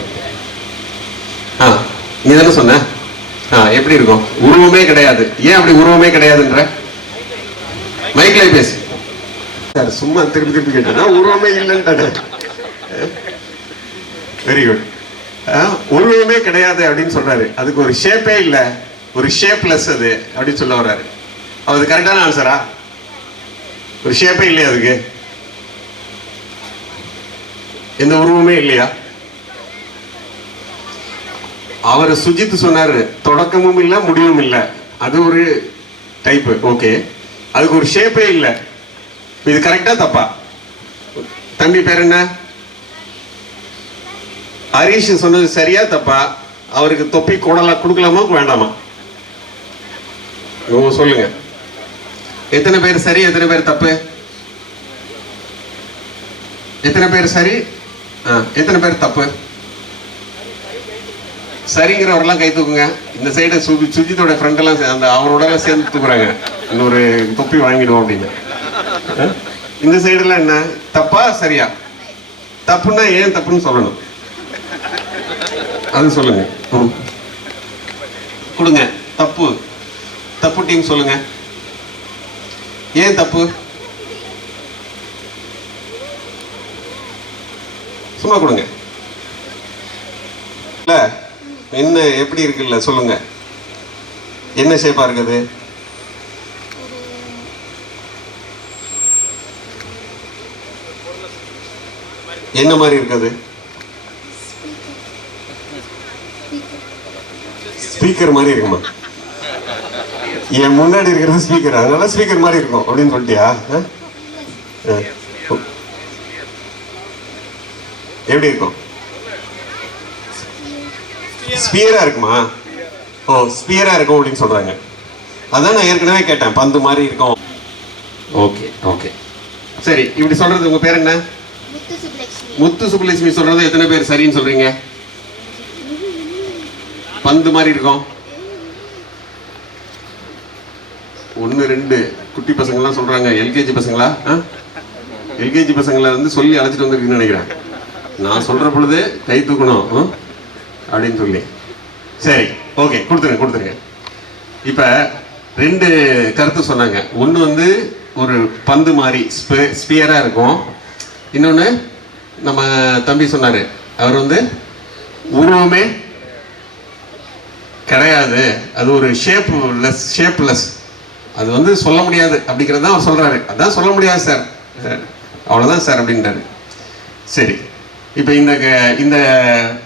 நீ தானே சொன்ன. எப்படி இருக்கும்? உருவமே கிடையாது. ஏன் அப்படி உருவமே கிடையாதுன்ற? மைக்ல பேசு. சும்மா திருப்பி கேட்டா உருவமே இல்லைன்னு. Very good. உருவமே கிடையாது அப்படின்னு சொல்றாரு. அதுக்கு ஒரு ஷேப்பே இல்லை, ஒரு ஷேப்லெஸ் அது அப்படின்னு சொல்ல வர்றாரு. அது கரெக்டான ஆன்சரா? ஒரு ஷேப்பே இல்லையா, அதுக்கு எந்த உருவமே இல்லையா? அவர் சுஜித் சொன்னாரு, தொடக்கமும் இல்லை, முடிவும் இல்லை. அது ஒரு டைப். ஓகே, அதுக்கு ஒரு ஷேப்பே இல்லை. இது கரெக்டா தப்பா? தம்பி பேர் என்ன? ஹரீஷ் சொன்னது சரியா தப்பா? அவருக்கு தொப்பி கொடுக்கலாமா வேண்டாமா? சொல்லுங்க. எத்தனை பேர் சரி, எத்தனை பேர் தப்பு? எத்தனை பேர் சரி, எத்தனை பேர் தப்பு? சரிங்கிறவரெல்லாம் கை தூக்குங்க. இந்த சைடு சுஜித்தோட ஃப்ரெண்ட் எல்லாம் அந்த அவரோட சேர்ந்து தூக்குறாங்க, இன்னொரு தொப்பி வாங்கிடுவோம் அப்படின்னு. இந்த சைடுல என்ன தப்பா சரியா? தப்புன்னா ஏன் தப்புன்னு சொல்லணும், அது சொல்லுங்க. கொடுங்க. தப்பு, தப்பு டீம் சொல்லுங்க. ஏன் தப்பு? சும்மா கொடுங்க. இல்ல என்ன எப்படி இருக்குல்ல சொல்லுங்க. என்ன ஷேப்பா இருக்குது? என்ன மாதிரி இருக்குது? ஸ்பீக்கர் மாதிரி இருக்குமா? என் முன்னாடி இருக்கிறது ஸ்பீக்கர், அதனால ஸ்பீக்கர் மாதிரி இருக்கும் அப்படின்னு சொல்லிட்டியா? எப்படி இருக்கும்? ஸ்பியரா இருக்குமா? ஓ, ஸ்பியரா இருக்கும் அப்படின்னு சொல்றாங்க. அதான் நான் ஏற்கனவே கேட்டேன், பந்து மாதிரி இருக்கும். ஓகே ஓகே, சரி. இப்படி சொல்றது உங்க பேர் என்ன? முத்து சுப்புலட்சுமி சொல்றது எத்தனை பேர் சரின்னு சொல்றீங்க? பந்து மாதிரி இருக்கும். 1 2 குட்டி பசங்கள்லாம் சொல்றாங்க. எல்கேஜி பசங்களா? எல்கேஜி பசங்களை வந்து சொல்லி அழைச்சிட்டு வந்திருக்குன்னு நினைக்கிறேன். நான் சொல்ற பொழுது கை தூக்கணும் அப்படின்னு சொல்லி. சரி, ஓகே, கொடுத்துருங்க. இப்ப 2 கருத்து சொன்னாங்க. ஒன்று வந்து ஒரு பந்து மாதிரி ஸ்பியரா இருக்கும். இன்னொன்று நம்ம தம்பி சொன்னாரு, அவர் வந்து உருவமே கிடையாது, அது ஒரு ஷேப்லெஸ், அது வந்து சொல்ல முடியாது அப்படிங்கிறது தான் அவர் சொல்றாரு. அதான் சொல்ல முடியாது சார், அவ்வளோதான் சார் அப்படின்றாரு. சரி, இப்போ இந்த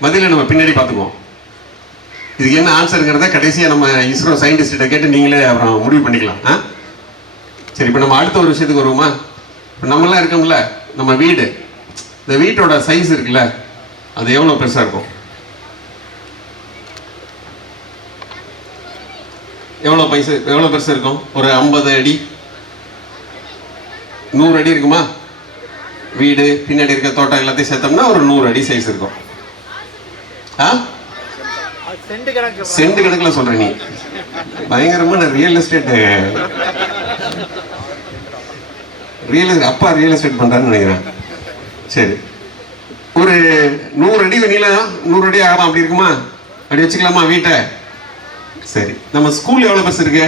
பதிலை நம்ம பின்னாடி பார்த்துக்குவோம். இதுக்கு என்ன ஆன்சருங்கிறத கடைசியாக நம்ம இஸ்ரோ சயின்டிஸ்ட்டை கேட்டு நீங்களே அப்புறம் முடிவு பண்ணிக்கலாம். சரி, இப்போ நம்ம அடுத்த ஒரு விஷயத்துக்கு வருவோமா? இப்போ நம்மளாம் இருக்கோம்ல, நம்ம வீடு, இந்த வீட்டோட சைஸ் இருக்குல்ல, அது எவ்வளோ பெருசாக இருக்கும்? எவ்வளோ பெருசாக இருக்கும்? ஒரு 50 அடி 100 அடி இருக்குமா? வீடு பின்னாடி இருக்க தோட்டம் எல்லாத்தையும் சேர்த்தோம்னா ஒரு 100 அடி சைஸ் இருக்கும். சென்ட் கணக்குல சொல்ற நீ? பயங்கரமான ரியல் எஸ்டேட் அப்பா ரியல் எஸ்டேட் பண்றான்னு நினைக்கிறேன். சரி, ஒரு 100 அடி நீளம், 100 அடி ஆகலாம், அப்படி இருக்குமா? அப்படி வச்சுக்கலாமா வீட்டை? சரி, நம்ம ஸ்கூல் எவ்வளவு பெருசு இருக்கு?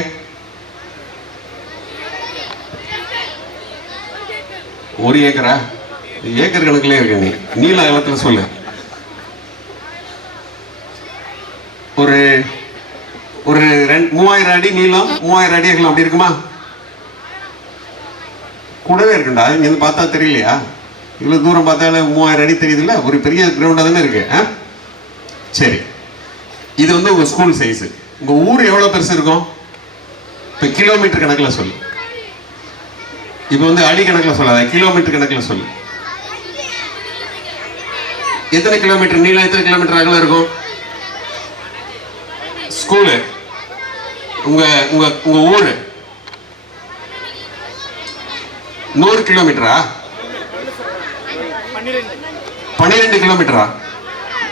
1 ஏக்கரா? ஏக்கர் கணக்குல இருக்க நீ, நீள அகலத்துல சொல்லு. ஒரு 3000 அடி நீளம், 3000 அடி அகலம், அப்படி இருக்குமா? கூடவே இருக்குண்டா, இங்க இருந்து பார்த்தா தெரியலையா? இவ்வளவு தூரம் பார்த்தாலும் 3000 அடி தெரியுதுல்ல, ஒரு பெரிய கிரவுண்டா தானே இருக்கு. சரி, இது வந்து உங்க ஸ்கூல் சைஸ். உங்க ஊர் எவ்வளவு பெருசு இருக்கும்? இப்ப கிலோமீட்டர் கணக்குல சொல்லு. இப்ப வந்து அடி கணக்குல சொல்லாத, கிலோமீட்டர் கணக்குல சொல்லு. எத்தனை கிலோமீட்டர் நீளம், எத்தனை கிலோமீட்டர் அகலம் இருக்கும் ஸ்கூலு? உங்க உங்க உங்க ஊரு 100 கிலோமீட்டரா? 12 கிலோமீட்டரா?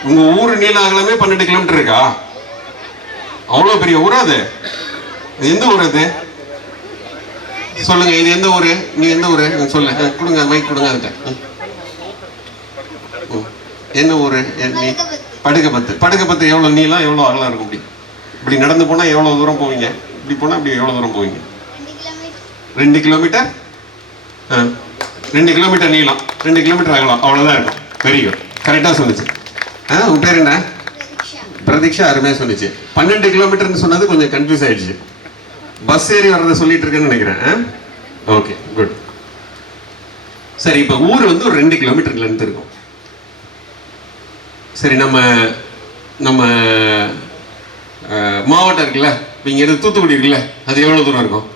உங்க ஊரு நீளம் அகலமே 12 கிலோமீட்டர் இருக்கா? அவ்வளவு பெரிய ஊரா அது? எந்த ஊர் அது? சொல்லுங்க, இது எந்த ஊரு? நீ எந்த ஊரு சொல்லு, கொடுங்க, மைக் கொடுங்க. அதுட்ட என்ன ஊரு? நீ படுகப்பத்து எவ்வளவு நீளம், எவ்வளவு அகலம் இருக்கும்? இப்படி நடந்து போனா எவ்வளவு தூரம் போவீங்க? இப்படி போனா இப்படி எவ்வளவு தூரம் போவீங்க? 2 கிலோமீட்டர். 2 கிலோமீட்டர் நீளம், 2 கிலோமீட்டர் அகலம், அவ்வளவுதான் இருக்கும். வெரி குட், கரெக்டா சொல்லுச்சு. உங்க பேர் என்ன? பிரதீக்ஷா. அருமையா சொல்லிச்சு. 12 கிலோமீட்டர்னு சொன்னது கொஞ்சம் கன்ஃபியூஸ் ஆயிடுச்சு. பஸ் ஏறி வர்றதை சொல்லிட்டு இருக்கேன்னு நினைக்கிறேன். Okay, good. சரி, இப்ப ஊர் வந்து ஒரு 2 கிலோமீட்டர் லென்த் இருக்கும். சரி, நம்ம மாவட்டம் இருக்குல்ல, இப்போ இங்க இருந்து தூத்துக்குடி இருக்குல்ல, அது எவ்வளவு தூரம் இருக்கும்?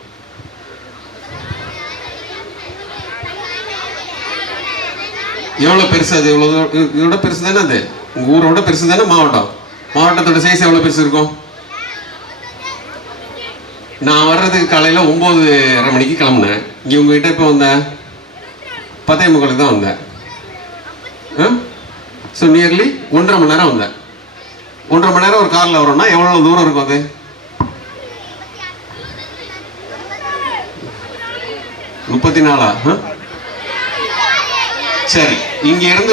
எவ்வளவு பெருசு அது? எவ்வளவு இதோட பெருசு தானே அது? உங்க ஊரோட பெருசு தானே மாவட்டம்? மாவட்டத்தோட சைஸ் எவ்வளவு பெருசு இருக்கும்? நான் வர்றதுக்கு காலையில 9:30 மணிக்கு கிளம்புனேன். இங்க உங்ககிட்ட இப்போ வந்தேன் 10:45 தான் வந்தேன். ஸோ நியர்லி 1.5 மணி நேரம் வந்தேன். 1.5 மணி நேரம் ஒரு கார்ல வரோம்னா எவ்வளவு தூரம் இருக்கும் அது? 34. சரி, இங்க இருந்து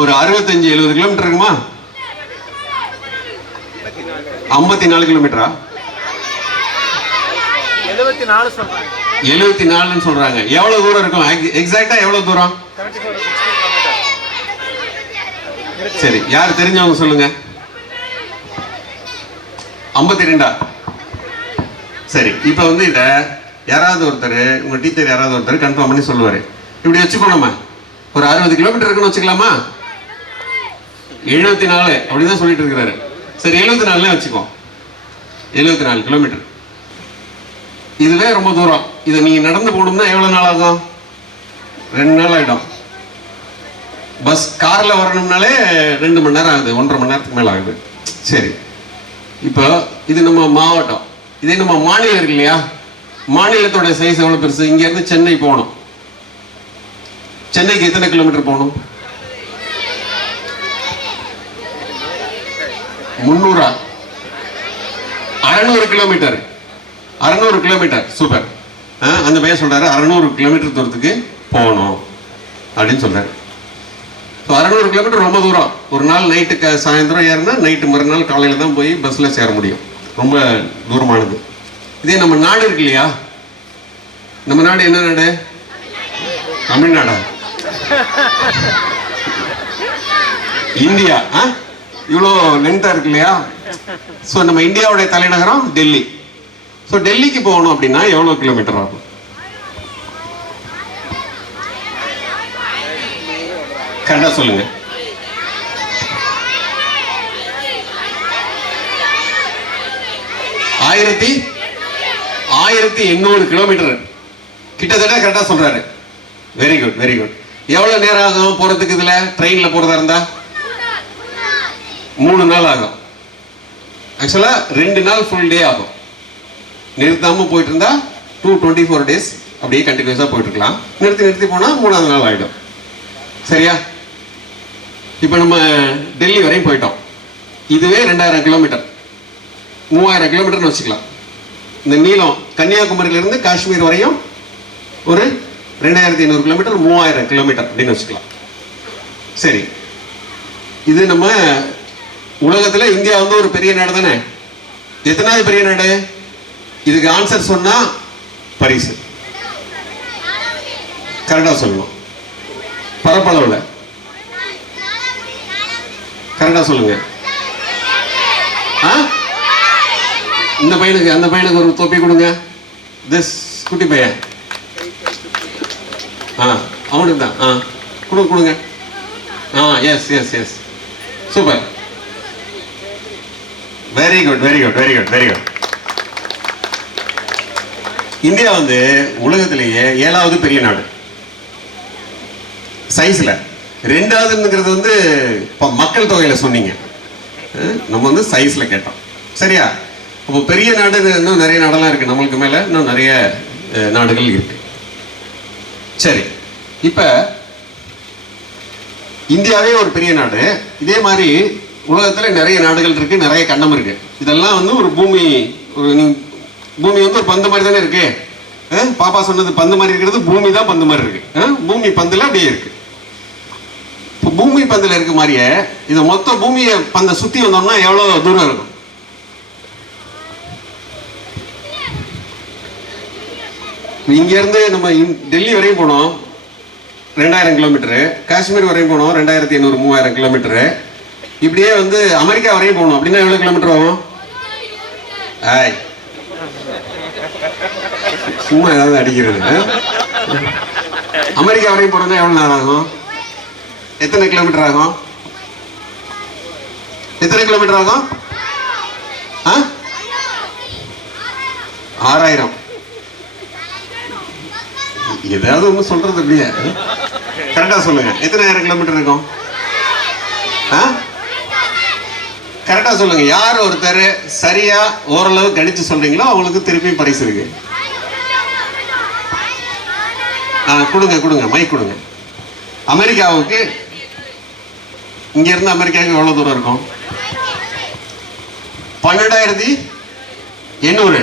ஒரு 65-70 கிலோமீட்டர் இருக்குமா? 54 கிலோமீட்டரா? 74 சொல்றாங்க. எவ்வளவு தூரம் இருக்கும் எக்ஸாக்டா? எவ்வளவு தூரம்? சரி, யார் தெரிஞ்சவங்க சொல்லுங்க. 52. சரி, இப்ப வந்து இத யாராவது ஒருத்தர், உங்க டீச்சர் யாராவது ஒருத்தர் கன்ஃபார்ம் பண்ணி சொல்லுவாரு. இப்படி வச்சுக்கோ, நம்ம ஒரு 60 கிலோமீட்டர் இருக்குன்னு வச்சுக்கலாமா? 74 அப்படிதான் சொல்லிட்டு இருக்கிறாரு. சரி 74 வச்சுக்கோ. 74 கிலோமீட்டர். இதுவே ரொம்ப தூரம். இதை நீங்க நடந்து போகணும்னா எவ்வளவு நாள் ஆகும்? 2 நாள் ஆகிடும். பஸ் கார்ல வரணும்னாலே 2 மணி நேரம் ஆகுது, 1.5 மணி நேரத்துக்கு மேல ஆகுது. சரி, இப்போ இது நம்ம மாவட்டம், இதே நம்ம மாநிலம் இருக்கு இல்லையா, மாநிலத்தோட சைஸ் எவ்வளவு பெருசு? இங்க இருந்து சென்னை போகணும். சென்னைக்கு எத்தனை கிலோமீட்டர் போகணும்? 300 600 கிலோமீட்டர். 600 கிலோமீட்டர். சூப்பர். அந்த பையன் சொல்றாரு 600 கிலோமீட்டர் தூரத்துக்கு போகணும் அப்படின்னு சொல்றாரு. 600 கிலோமீட்டர் ரொம்ப தூரம். ஒரு நாள் நைட்டுக்கு சாயந்தரம் ஏறினா நைட்டு மறுநாள் காலையில தான் போய் பஸ்ல சேர முடியும். ரொம்ப தூரமானது. இதே நம்ம நாடு இருக்கு இல்லையா, நம்ம நாடு என்ன நாடு? தமிழ்நாடா? இந்தியா. இவ்வளோ லென்த்தா இருக்கு இல்லையா? ஸோ நம்ம இந்தியாவுடைய தலைநகரம் டெல்லி. ஸோ டெல்லிக்கு போகணும் அப்படின்னா எவ்வளோ கிலோமீட்டர் ஆகும்? கரெக்டா சொல்லுங்க. ஆயிரத்தி 1800 கிலோமீட்டர் கிட்டத்தட்ட கரெக்டா சொல்றாரு. Very good, very good. எவ்வளவு நேரம் ஆகும் போறதுக்கு? இதுல ட்ரெயின்ல போறதா இருந்தா 3 நாள் ஆகும். ஆக்சுவலா 2 நாள் ஃபுல் டே ஆகும். நிறுத்தாம போயிட்டு இருந்தா 24 days அப்படியே கண்டினியூஸா போயிட்டு இருக்கலாம். நிறுத்தி போனா 3ஆவது நாள் ஆயிடும். சரியா? இப்ப நம்ம டெல்லி வரையும் போயிட்டோம். இதுவே 2000 கிலோமீட்டர், 3000 கிலோமீட்டர்னு வச்சுக்கலாம். இந்த நீளம் கன்னியாகுமரியில இருந்து காஷ்மீர் வரையும் ஒரு 2500 கிலோமீட்டர், 3000 கிலோமீட்டர் அப்படின்னு வச்சுக்கலாம். சரி, இது நம்ம உலகத்துல இந்தியா வந்து ஒரு பெரிய நாடு தானே. எத்தனாவது பெரிய நாடு? இதுக்கு ஆன்சர் சொன்னா பரிசு. கரெக்டா சொல்லணும். பரப்பளவுல கரெக்டா சொல்லுங்க. இந்த பையனுக்கு அந்த பையனுக்கு ஒரு தொப்பி கொடுங்க. திஸ் குட்டி பையன். அவனுக்கு தான். கொடுங்க. Yes yes yes, super. Very good, very good, very good, very good. India வந்து உலகத்திலேயே 7வது பெரிய நாடு சைஸ்ல. 2வதுங்கிறது வந்து மக்கள் தொகையில சொன்னீங்க, நம்ம வந்து சைஸ்ல கேட்டோம். சரியா? அப்போ பெரிய நாடு இன்னும் நிறைய நாடெல்லாம் இருக்கு. நம்மளுக்கு மேல இன்னும் நிறைய நாடுகள் இருக்கு. சரி, இப்ப இந்தியாவே ஒரு பெரிய நாடு. இதே மாதிரி உலகத்துல நிறைய நாடுகள் இருக்கு, நிறைய கண்டம் இருக்கு. இதெல்லாம் வந்து ஒரு பூமி வந்து ஒரு பந்து மாதிரி தானே இருக்கு. பாப்பா சொன்னது பந்து மாதிரி இருக்கிறது, பூமி தான் பந்து மாதிரி இருக்கு. பூமி பந்துல அப்படியே இருக்கு. பூமி பந்துல இருக்க மாதிரியே இதை மொத்த பூமியை பந்தை சுத்தி வந்தோம்னா எவ்வளவு தூரம் இருக்கும்? இங்க இருந்து நம்ம டெல்லி வரையும் போனோம் 2000 கிலோமீட்டரு, காஷ்மீர் வரையும் போனோம் 2500 3000 கிலோமீட்டரு. இப்படியே வந்து அமெரிக்கா வரையும் போகணும் அப்படின்னா எவ்வளவு கிலோமீட்டர் ஆகும்? சும்மா ஏதாவது அடிக்கிறது. அமெரிக்கா வரையும் போறதா எவ்வளவு நேரம் ஆகும்? எத்தனை கிலோமீட்டர் ஆகும்? எத்தனை கிலோமீட்டர் ஆகும்? 6000. ஏதாவது ஒண்ணு சொல்றது இல்லையா? கரெக்டா சொல்லுங்க. எத்தனை 1000 கிலோமீட்டர் இருக்கும்? கரெக்டா சொல்லுங்க. யார் ஒருத்தர் சரியா ஓரளவு கணிச்சு சொல்றீங்களோ அவங்களுக்கு திருப்பி பரிசு இருக்கு. கொடுங்க கொடுங்க, மைக் கொடுங்க. அமெரிக்காவுக்கு இங்க இருந்து அமெரிக்காவுக்கு எவ்வளவு தூரம் இருக்கும்? 12800.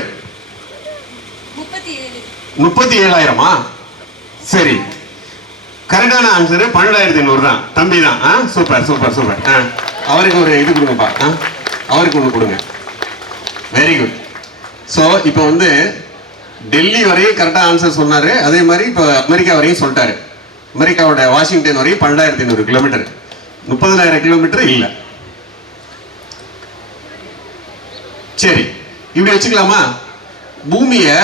37000. சரி, கரெக்டான ஆன்சர் 12800 தான். தம்பி தான். Super super super. அவருக்கு ஒரு இது கொடுங்கப்பா. அவருக்கு ஒன்று கொடுங்க. Very good. ஸோ இப்போ வந்து டெல்லி வரையும் கரெக்டாக ஆன்சர் சொன்னாரு. அதே மாதிரி இப்போ அமெரிக்கா வரையும் சொல்லிட்டாரு. அமெரிக்காவோட வாஷிங்டன் வரையும் 12800 கிலோமீட்டர். 30000 கிலோமீட்டர் இல்லை. சரி, இப்படி வச்சுக்கலாமா? பூமியை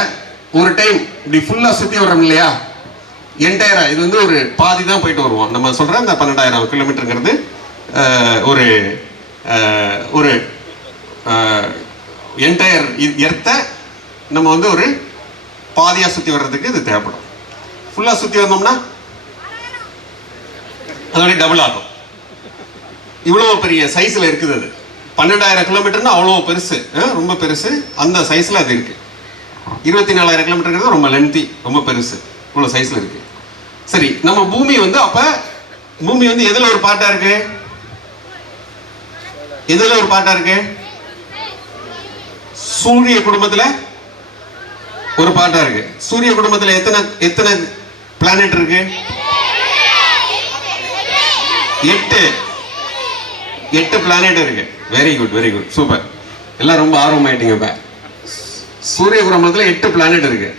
ஒரு டைம் இப்படி ஃபுல்லா சுத்தி வர்றோம் இல்லையா, என்டையரா இது வந்து ஒரு பாதி தான் போயிட்டு வருவோம். நம்ம சொல்ற இந்த 12,000 கிலோமீட்டருங்கிறது ஒரு ஒரு என்டையர் எர்த்தை நம்ம வந்து ஒரு பாதியாக சுற்றி வர்றதுக்கு இது தேவைப்படும். ஃபுல்லாக சுற்றி வந்தோம்னா அதோட டபுள் ஆகும். இவ்வளோ பெரிய சைஸில் இருக்குது அது. 12,000 கிலோமீட்டர்னா அவ்வளோ பெருசு, ரொம்ப பெருசு. அந்த சைஸில் அது இருக்குது. 24,000 கிலோமீட்டருங்கிறது ரொம்ப லென்த்தி, ரொம்ப பெருசு, இவ்வளோ சைஸில் இருக்குது. சரி, நம்ம பூமி வந்து அப்போ பூமி வந்து எதில் ஒரு பார்ட்டாக இருக்கு? எதில் ஒரு பார்ட்டாக இருக்கு? சூரிய குடும்பத்தில் ஒரு பார்ட்டா இருக்கு. சூரிய குடும்பத்தில் எத்தனை பிளானட் இருக்கு? 8 பிளானட் இருக்கு. Very good, very good, super. எல்லாம் ரொம்ப ஆர்வமாயிட்டீங்க. இப்ப சூரிய குடும்பத்தில் 8 பிளானட் இருக்கு.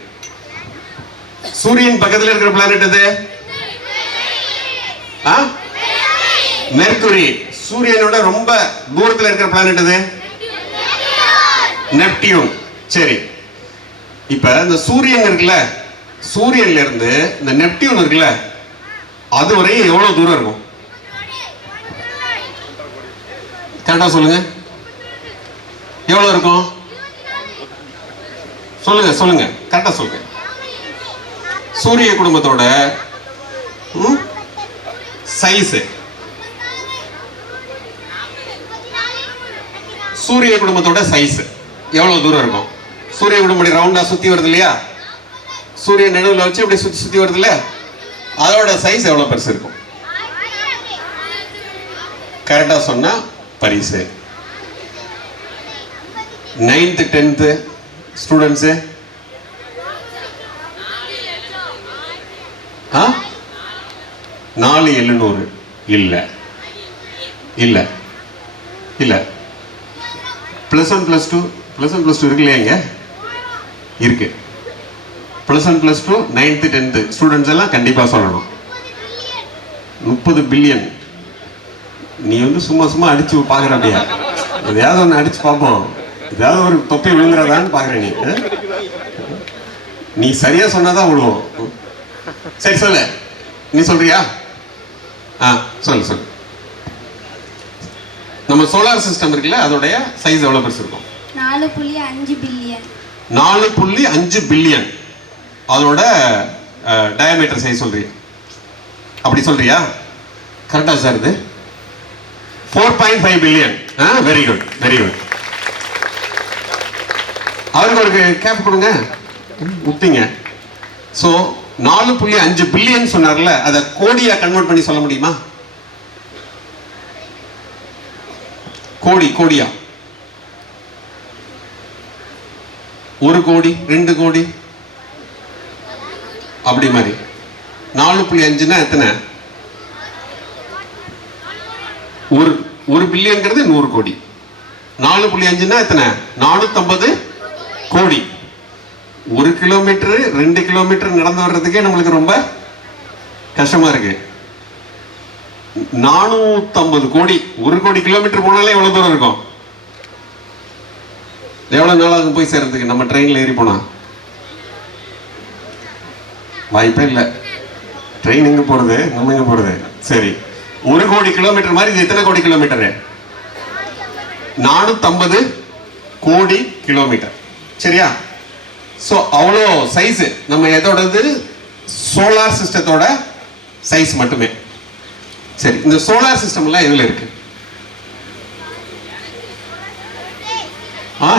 சூரியன் பக்கத்தில் இருக்கிற பிளானட் எது? மெர்க்குரி. சூரியனோட ரொம்ப தூரத்தில் இருக்கிற பிளானட் எது? நெப்டியூன். சரி, இப்ப இந்த சூரியன் இருக்குல்ல, சூரியன்ல இருந்து இந்த நெப்டியூன் இருக்குல்ல, அது வரையும் எவ்வளவு தூரம் இருக்கும்? கரெக்டா சொல்லுங்க. எவ்வளவு இருக்கும்? சொல்லுங்க சொல்லுங்க, கரெக்டா சொல்லுங்க. சூரிய குடும்பத்தோட சைஸ், சூரிய குடும்பத்தோட சைஸ் எவ்வளவு தூரம் இருக்கும்? சூரிய குடும்பம் ரவுண்டா சுத்தி வருது இல்லையா? சூரிய நடுவில் வச்சு அப்படி சுத்தி சுத்தி வருது இல்ல, அதோட சைஸ் எவ்வளவு பெருசு இருக்கும்? கரெக்டா சொன்னா பரிசு. 9th 10th ஸ்டூடெண்ட்ஸ் 4,700 இல்ல இல்ல இல்ல. +1 +2 இருக்கு இல்லையா? இங்க இருக்கு. +1 +2 9th 10th ஸ்டூடெண்ட்ஸ் எல்லாம் கண்டிப்பா சொல்லணும். 30 பில்லியன். நீ வந்து சும்மா சும்மா அடிச்சு பாக்குற அப்படியா? எதையாவது ஒன்று அடிச்சு பார்ப்போம், ஏதாவது ஒரு தொப்பை விழுங்குறதான்னு பாக்குற நீ. நீ சரியா சொன்னாதான் விழுவோம். சரி சொல்லு, நீ சொல்றியா? சொல்லு சொல்லு. நம்ம சோலார் சிஸ்டம் இருக்குல்ல, அதோடைய சைஸ் எவ்வளவு பெருசு இருக்கும்? 4.5 பில்லியன். 4.5 பில்லியன். அதோட டயாமீட்டர் சைஸ் சொல்றியா? அப்படி சொல்றியா? கரெக்டா சார்? இது 4.5 billion. Very good, very good. அவருக்கு ஒரு கேப் கொடுங்க, ஊத்திங்க. ஸோ 4.5 பில்லியன் சொன்னார்ல, அதை கோடியா கன்வெர்ட் பண்ணி சொல்ல முடியுமா? கோடியா? 1 கோடி 2 கோடி அப்படி மாதிரி. 4.5னா எத்தனை? ஒரு பில்லியன்ங்கிறது 100 கோடி. 4.5னா எத்தனை? 450 கோடி. 1 கிலோமீட்டர் 2 கிலோமீட்டர் நடந்து வர்றதுக்கே நம்மளுக்கு ரொம்ப கஷ்டமா இருக்கு. 450 கோடி. 1 கோடி கிலோமீட்டர் போனாலே எவ்வளவு தூரம் இருக்கும்? எவ்வளவு நாளாக போய் சேர்றதுக்கு நம்ம ட்ரெயின்ல ஏறி போனா? வாய்ப்பே இல்லை. ட்ரெயின் எங்க போறது, நம்ம எங்க போறது? சரி, 1 கோடி கிலோமீட்டர் மாதிரி இது எத்தனை கோடி கிலோமீட்டர்? 450 கோடி கிலோமீட்டர். சரியா? சோ அவ்வளோ சைஸ் நம்ம எதோடது? சோலார் சிஸ்டத்தோட சைஸ் மட்டுமே. சரி, இந்த சோலார் சிஸ்டம் எல்லாம் எதுல இருக்கு?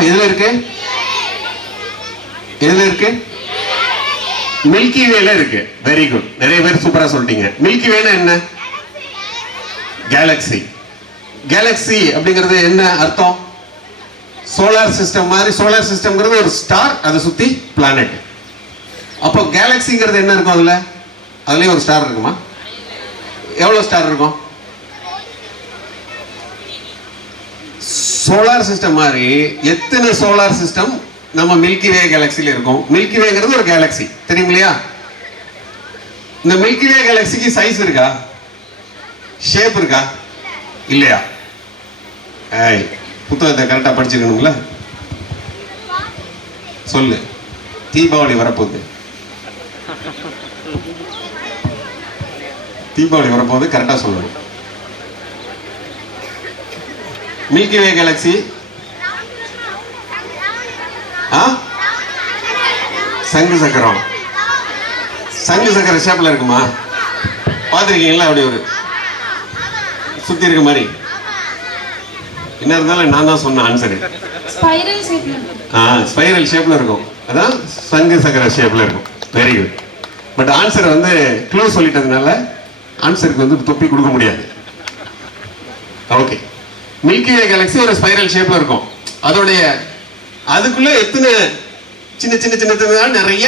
எதுல இருக்கு? எதுல இருக்கு? மில்கி வேல இருக்கு. வெரி குட், நிறைய பேர் சூப்பரா சொல்லிட்டீங்க. மில்கி வேனா என்ன? கேலக்சி. கேலக்சி அப்படிங்கிறது என்ன அர்த்தம்? சோலார் சிஸ்டம் மாதிரி. சோலார் சிஸ்டம்ங்கிறது ஒரு ஸ்டார், அதை சுத்தி பிளானட். அப்போ கேலக்சிங்கிறது என்ன இருக்கும்? அதுலயும் ஒரு ஸ்டார் இருக்குமா? எவ்வளவு ஸ்டார் இருக்கும்? சோலார் சிஸ்டம் மாதிரி எத்தனை சோலார் சிஸ்டம் நம்ம மில்கி வே கேலக்சில இருக்கும்? மில்கி வேங்கிறது ஒரு கேலக்சி, தெரியும் இல்லையா? இந்த மில்கி வே கேலக்சிக்கு சைஸ் இருக்கா? ஷேப் இருக்கா? இல்லையா? புத்தகத்தை கரெக்டா படிச்சுக்கணும்ல. சொல்லு, தீபாவளி வரப்போகுது. தீபாவளி வரப்போது கரெக்டாக சொல்லணும். மில்கி வே கேலக்சி சங்கு சக்கரம். சங்கு சக்கர ஷேப்ல இருக்குமா? பார்த்துருக்கீங்களா? அப்படி ஒரு சுத்தி இருக்க மாதிரி. என்ன இருந்தாலும் நான் தான் சொன்ன ஆன்சரு. ஸ்பைரல் ஷேப்ல இருக்கும். அதான் சங்கு சக்கர ஷேப்ல இருக்கும். Very good. பட் ஆன்சர் வந்து க்ளூ சொல்லிட்டதுனால ஆன்சருக்கு வந்து தொப்பி கொடுக்க முடியாது. ஓகே. மில்கி வே கேலக்சி ஒரு ஸ்பைரல் ஷேப்ல இருக்கும். அதோடைய அதுக்குள்ள எத்தனை சின்ன சின்ன சின்ன நிறைய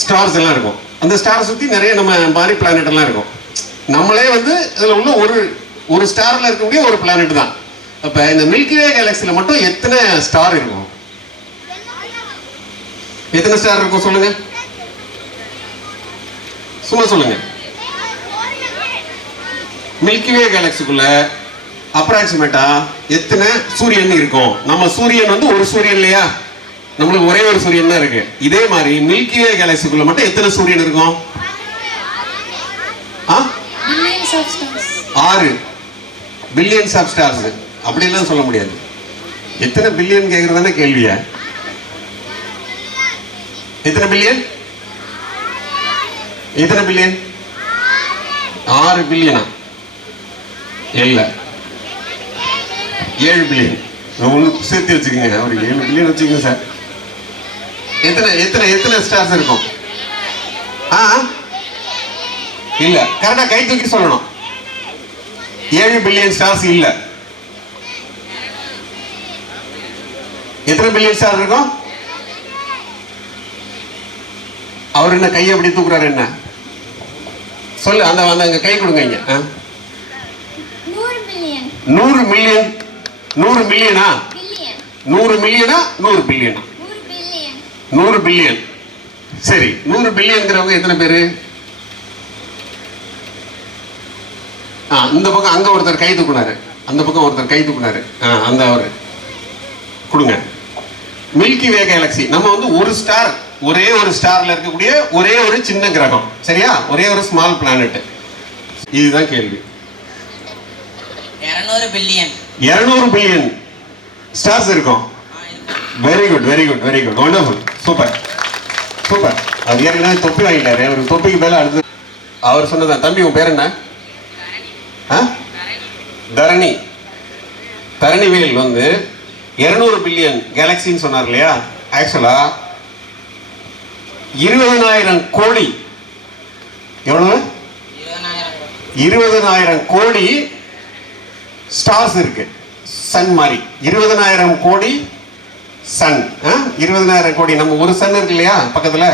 ஸ்டார்ஸ் எல்லாம் இருக்கும். அந்த ஸ்டார் சுத்தி நிறைய நம்ம மாதிரி பிளானட் எல்லாம் இருக்கும். நம்மளே வந்து அதுல உள்ள ஒரு ஸ்டார்ல இருக்கக்கூடிய ஒரு பிளானட் தான். அப்ப இந்த மில்கி வே கேலக்சில மட்டும் எத்தனை ஸ்டார் இருக்கும்? எத்தனை ஸ்டார் இருக்கும் சொல்லுங்க, சும்மா சொல்லுங்க. மில்கி வே கேலக்சிக்குள்ள அப்ராக்சிமேட்டா எத்தனை சூரியன் இருக்கும்? நம்ம சூரியன் வந்து ஒரு சூரியன் இல்லையா? நம்மளுக்கு ஒரே ஒரு சூரியன் தான் இருக்கு. இதே மாதிரி மில்கி வே கேலக்சிக்குள்ள மட்டும் எத்தனை சூரியன் இருக்கும்? 6 பில்லியன்ஸ் ஆஃப் ஸ்டார்ஸ். அப்படிலாம் சொல்ல முடியாது. எத்தனை பில்லியன் கேட்கறதானே கேள்வியா? எத்தனை பில்லியன்? எத்தனை பில்லியன்? 6 பில்லியனா? இல்ல, 7 பில்லியன். ஒன்று சேர்த்து வச்சுக்கோங்க. ஒரு 7 பில்லியன் வச்சுக்கோங்க சார். எத்தனை எத்தனை எத்தனை ஸ்டார்ஸ் இருக்கும்? இல்ல, கரெக்டா கை தூக்கி சொல்லணும். 7 பில்லியன் ஸ்டார்ஸ் இல்ல. எத்தனை பில்லியன் ஸ்டார் இருக்கும்? அவர் என்ன கையை அப்படி தூக்குறாரு? என்ன சொல்லு. அந்த அங்க கை கொடுங்க. இங்க 100 மில்லியன். 100 மில்லியனா? 100 மில்லியனா 100 பில்லியனா? 100 பில்லியன். சரி, 100 பில்லியன்ங்கிறவங்க எத்தனை பேரு? இந்த பக்கம் அங்க ஒருத்தர் கை தூக்குனாரு, அந்த பக்கம் ஒருத்தர் கை தூக்குனாரு. அந்த அவரு கொடுங்க. மில்கி வே கேலக்சி நம்ம வந்து ஒரு ஸ்டார், ஒரே ஒரு ஸ்டார்ல இருக்கக்கூடிய ஒரே ஒரு சின்ன கிரகம். சரியா? ஒரே ஒரு ஸ்மால் பிளானட். இதுதான் கேள்வி. 200 பில்லியன். 200 பில்லியன் ஸ்டார்ஸ் இருக்கும். Very good, very good, very good, wonderful, super super. அது ஏற்கனவே தொப்பி வாங்கிட்டாரு. அவர் தொப்பிக்கு மேல அடுத்து அவர் சொன்னதான். தம்பி உன் பேர் என்ன? தரணி. தரணிவேல் வந்து 200 பில்லியன் கேலக்சின்னு சொன்னார் இல்லையா? ஆக்சுவலா 20,000 கோடி. எவ்வளவு? 20,000 கோடி ஸ்டார்ஸ் இருக்கு. சன் மாதிரி 20,000 கோடி சன். 20,000 கோடி. நம்ம ஒரு சன் இருக்கு இல்லையா பக்கத்துல?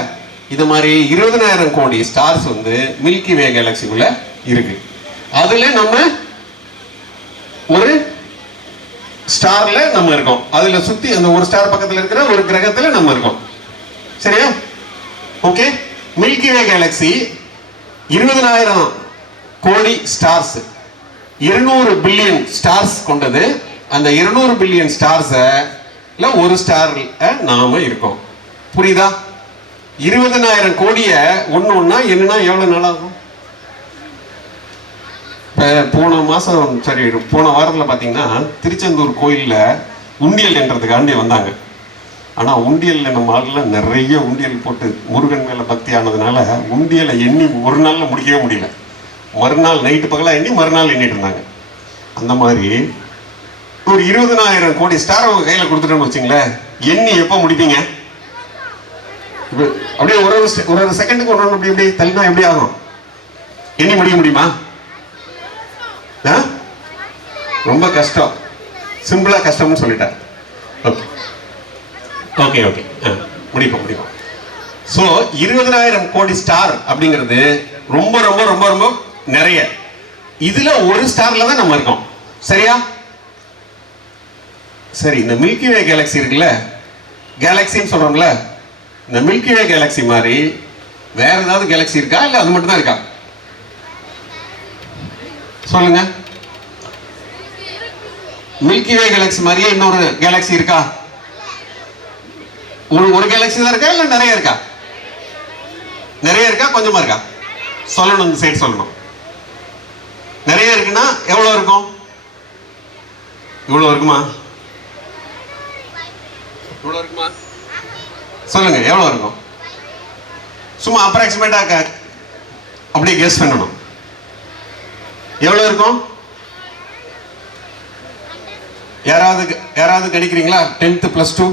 இது மாதிரி 20,000 கோடி ஸ்டார்ஸ் வந்து மில்கி வே கேலக்சிக்குள்ள இருக்கு. அதுல நம்ம ஒரு ஸ்டார்ல நம்ம இருக்கோம். அதுல சுத்தி அந்த ஒரு ஸ்டார் பக்கத்துல இருக்கிற ஒரு கிரகத்துல நம்ம இருக்கோம். சரியா? ஓகே. மில்கி வே கேலக்சி 20,000 கோடி ஸ்டார்ஸ், 200 பில்லியன் ஸ்டார்ஸ் கொண்டது. அந்த 200 பில்லியன் ஸ்டார்ஸ்ல ஒரு ஸ்டார்ல நாம இருக்கோம். புரியுதா? 20,000 கோடிய ஒண்ணா என்னன்னா எவ்வளவு நாள் ஆகும்? போன மாசம், சரி போன வாரத்துல பாத்தீங்கன்னா திருச்செந்தூர் கோயில்ல உண்டியல் என்றதுக்காண்டி வந்தாங்க. ஆனா உண்டியல்ல நம்ம ஆளுலாம் நிறைய உண்டியல் போட்டு முருகன் மேல பக்தி ஆனதுனால உண்டியலை எண்ணி ஒரு நாள்ல முடிக்கவே முடியல. மறுநாள் நைட்டு பகலா எண்ணி மறுநாள் எண்ணிட்டு இருந்தாங்க. அந்த மாதிரி ஒரு 20,000 கோடி ஸ்டார் உங்க கையில கொடுத்துட்டோம்னு வச்சுங்களேன், எண்ணி எப்ப முடிப்பீங்க? அப்படியே ஒரு ஒரு செகண்டுக்கு ஒன்று அப்படி எப்படி தள்ளினா எப்படி ஆகும்? எண்ணி முடிக்க முடியுமா? ரொம்ப கஷ்டம். சிம்பிளா கஷ்டம்னு சொல்லிட்டார். ஓகே ஓகே ஓகே, முடிப்போம் முடிப்போம். ஸோ 20,000 கோடி ஸ்டார் அப்படிங்கிறது ரொம்ப ரொம்ப ரொம்ப ரொம்ப நிறைய. இதுல ஒரு ஸ்டார்ல தான் நம்ம இருக்கோம். சரியா? சரி, இந்த மில்கி வே கேலக்சி இருக்குல்ல, கேலக்சின்னு சொல்றோம்ல, இந்த மில்கி வே கேலக்சி மாதிரி வேற ஏதாவது கேலக்சி இருக்கா இல்ல அது மட்டும் தான் இருக்கா? சொல்லுங்க. மில்கி வே கேலக்சி மாதிரியே இன்னொரு கேலக்சி இருக்கா? ஒரு கேலக்சி தான் இருக்கா இல்ல நிறைய இருக்கா? நிறைய இருக்கா கொஞ்சமா இருக்கா? சொல்லணும், இந்த சைடு சொல்லணும். நிறைய இருக்குன்னா எவ்வளவு இருக்கும்? இவ்வளவு இருக்குமா? இவ்வளவு இருக்குமா? சொல்லுங்க, எவ்வளவு இருக்கும்? சும்மா அப்ராக்சிமேட்டா அப்படியே கெஸ் பண்ணணும். எவ்வளவு இருக்கும்? யாராவது கிடைக்கிறீங்களா? 10th +2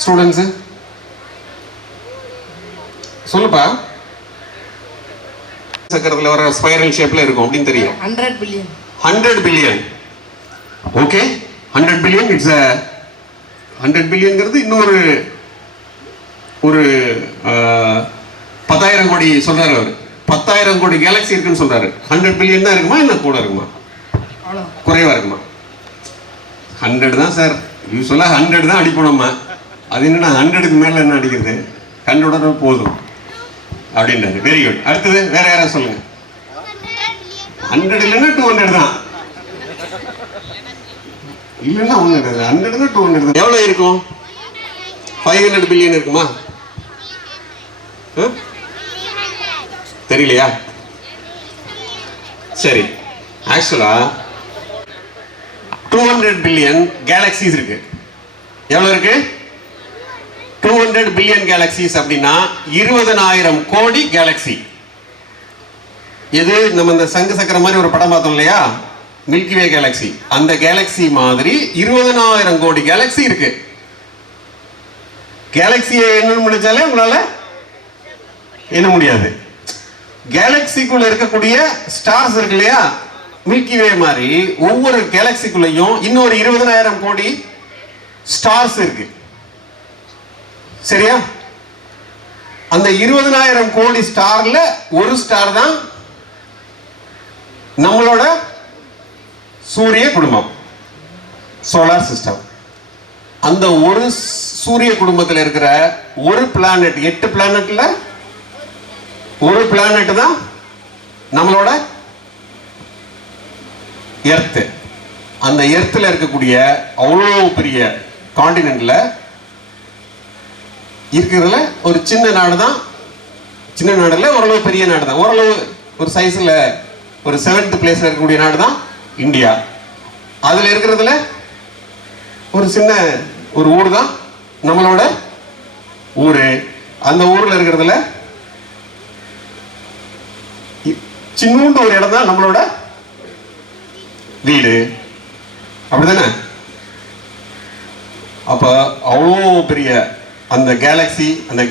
ஸ்டூடெண்ட்ஸ் சொல்லுப்பா. சக்கரத்துல வர ஸ்பைரல் ஷேப்ல இருக்கும் அப்படின்னு தெரியும். 100 billion. 100 billion. Okay, 100 billion. It's 100 பில்லியன்ங்கிறது இன்னொரு ஒரு 10,000 கோடி சொல்றாரு அவர். 10,000 கோடி கேலக்சி இருக்குன்னு சொல்றாரு. 100 பில்லியன் தான் இருக்குமா, என்ன கூட இருக்குமா, குறைவா இருக்குமா? 100 தான் சார். யூஸ்வலா 100 தான் அடிப்போம் நம்ம. அது என்னன்னா 100க்கு மேல என்ன அடிக்கிறது, கண்டுடனே போதும் அப்படின்றாரு. Very good. அடுத்தது வேற யாராவது சொல்லுங்க. 100 இல்லைன்னா 200 தான். இல்லைன்னா 100 தான். 100 தான் 200 தான். எவ்வளவு இருக்கும்? 500 பில்லியன் இருக்குமா? தெரியலையா? சரி, ஆக்சுவலா 200 பில்லியன் கேலக்சிஸ் இருக்கு. எவ்வளவு இருக்கு? 200 பில்லியன் கேலக்சிஸ் அப்படின்னா 20,000 கோடி கேலக்சி. எது நம்ம இந்த சங்கு சக்கரம் மாதிரி ஒரு படம் பார்த்தோம் இல்லையா, மில்கி வே கேலக்சி. அந்த கேலக்சி மாதிரி 20,000 கோடி கேலக்சி இருக்கு. கேலக்சியை என்னன்னு முடிச்சாலே உங்களால என்ன முடியாது. கேலக்சிக்குள்ள இருக்கக்கூடிய ஸ்டார்ஸ் இருக்கு இல்லையா, மில்கி வே மாதிரி ஒவ்வொரு கேலக்சிக்குள்ளேயும் இன்னொரு 20,000 கோடி ஸ்டார்ஸ் இருக்கு. சரியா? அந்த 20,000 கோடி ஸ்டார்ல ஒரு ஸ்டார் தான் நம்மளோட சூரிய குடும்பம், சோலார் சிஸ்டம். அந்த ஒரு சூரிய குடும்பத்தில் இருக்கிற ஒரு பிளானட், 8 பிளானட்ல ஒரு பிளானட் தான் நம்மளோட எர்த். அந்த எர்த்ல இருக்கக்கூடிய அவ்வளோ பெரிய காண்டினென்ட்ல இருக்கிறதுல ஒரு சின்ன நாடு தான், சின்ன நாடுல ஓரளவு பெரிய நாடு தான், ஓரளவு ஒரு சைஸ்ல ஒரு 7th பிளேஸ்ல இருக்கக்கூடிய நாடு தான் இந்தியா. அதுல இருக்கிறதுல ஒரு சின்ன ஒரு ஊர் தான் நம்மளோட ஊரு. அந்த ஊர்ல இருக்கிறதுல சின்னூண்டு ஒரு இடம் தான் நம்மளோட வீடு. அப்படிதானே? அப்ப அவ்வளோ பெரிய அந்த கேலக்சி, அந்த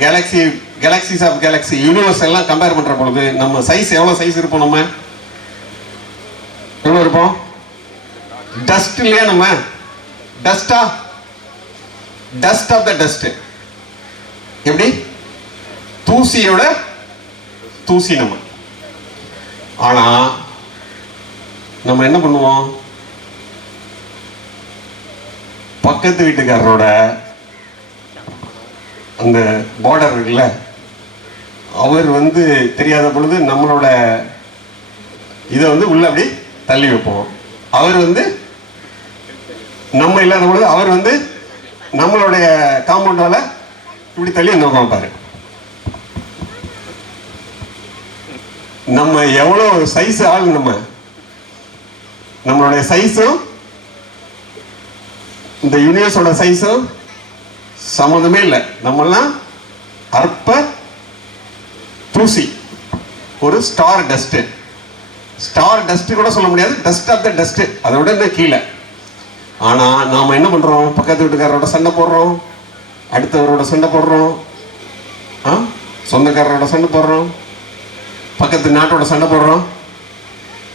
கேலக்சிஸ் ஆஃப் கேலக்சி யூனிவர்ஸ் எல்லாம் கம்பேர் பண்ற பொழுது நம்ம சைஸ் எவ்வளவு சைஸ் இருப்போம்? நம்ம எவ்வளவு இருப்போம்? டஸ்ட் இல்லையா? நம்ம டஸ்டா, டஸ்ட் ஆஃப் த டஸ்ட். எப்படி? தூசியோட தூசி நம்ம. ஆனா நம்ம என்ன பண்ணுவோம்? பக்கத்து வீட்டுக்காரரோட அந்த பார்டர் இருக்குல்ல, அவர் தெரியாத பொழுது நம்மளோட இதை உள்ள அப்படி தள்ளி வைப்போம். அவர் நம்ம இல்லாத பொழுது அவர் நம்மளுடைய காம்பவுண்டால இப்படி தள்ளி நோக்கம் பாரு. நம்ம எவ்வளவு சைஸ் ஆள், நம்மளுடைய சைஸும் இந்த யூனிவர்ஸோட சைஸும் சம்மந்தமே இல்லை. நம்மெல்லாம் அற்ப தூசி, ஒரு ஸ்டார் டஸ்ட். ஸ்டார் டஸ்ட் கூட சொல்ல முடியாது, டஸ்ட் ஆஃப் த டஸ்ட், அதை விட என்ன கீழே. ஆனா நாம என்ன பண்றோம்? பக்கத்து வீட்டுக்காரரோட சண்டை போடுறோம், அடுத்தவரோட சண்டை போடுறோம், சொந்தக்காரரோட சண்டை போடுறோம், பக்கத்து நாட்டோட சண்டை போடுறோம்.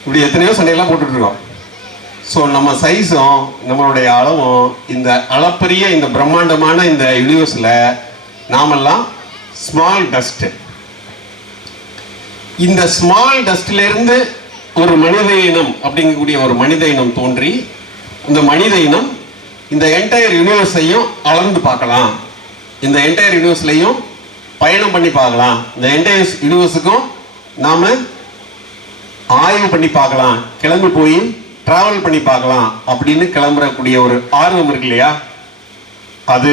இப்படி எத்தனையோ சண்டையெல்லாம் போட்டுட்டு இருக்கோம். ஸோ நம்ம சைஸும் நம்மளுடைய அளவும் இந்த அளப்பரிய இந்த பிரம்மாண்டமான இந்த யூனிவர்ஸில் நாமெல்லாம் ஸ்மால் டஸ்ட். இந்த ஸ்மால் டஸ்ட்ல இருந்து ஒரு மனித இனம் அப்படிங்கக்கூடிய ஒரு மனித இனம் தோன்றி, இந்த மனித இனம் இந்த என்டையர் யூனிவர்ஸையும் அளந்து பார்க்கலாம், இந்த என்டையர் யூனிவர்ஸ்லையும் பயணம் பண்ணி பார்க்கலாம், இந்த என்டையர் யூனிவர்ஸுக்கும் நாம ஆய்வு பண்ணி பார்க்கலாம், கிளம்பி போய் டிராவல் பண்ணி பார்க்கலாம் அப்படின்னு கிளம்புறக்கூடிய ஒரு ஆர்வம் இருக்கு இல்லையா? அது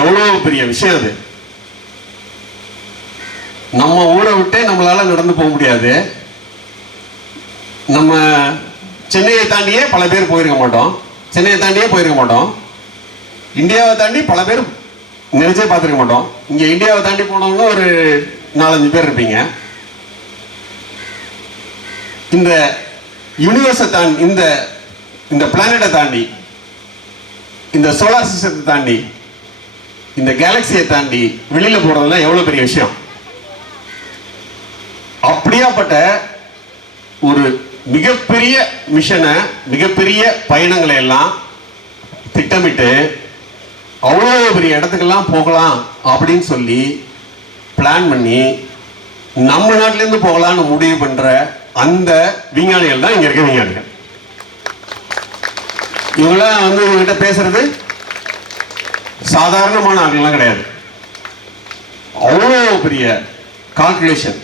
எவ்வளவு பெரிய விஷயம். அது நம்ம ஊரை விட்டே நம்மளால நடந்து போக முடியாது. நம்ம சென்னையை தாண்டியே பல பேர் போயிருக்க மாட்டோம், சென்னையை தாண்டியே போயிருக்க மாட்டோம். இந்தியாவை தாண்டி பல பேர் நினைச்சே பார்த்துருக்க மாட்டோம். இங்க இந்தியாவை தாண்டி போனவங்க ஒரு 4-5 பேர் இருப்பீங்க. இந்த யூனிவர்ஸை தாண்டி, இந்த பிளானட்டை தாண்டி, இந்த சோலார் சிஸ்டத்தை தாண்டி, இந்த கேலக்சியை தாண்டி வெளியில போறதெல்லாம் எவ்வளவு பெரிய விஷயம். அப்படியாப்பட்ட ஒரு மிகப்பெரிய மிஷனை, மிகப்பெரிய பயணங்களை எல்லாம் திட்டமிட்டு அவ்வளோ பெரிய இடத்துக்கெல்லாம் போகலாம் அப்படின்னு சொல்லி பிளான் பண்ணி நம்ம நாட்டிலேருந்து போகலான்னு முடிவு பண்ற அந்த விஞ்ஞானிகள் தான் இங்க இருக்க விஞ்ஞானிகள். இவங்களாம் வந்து இவங்ககிட்ட பேசுறது சாதாரணமான ஆட்கள்லாம் கிடையாது. அவ்வளோ பெரிய கால்குலேஷன்.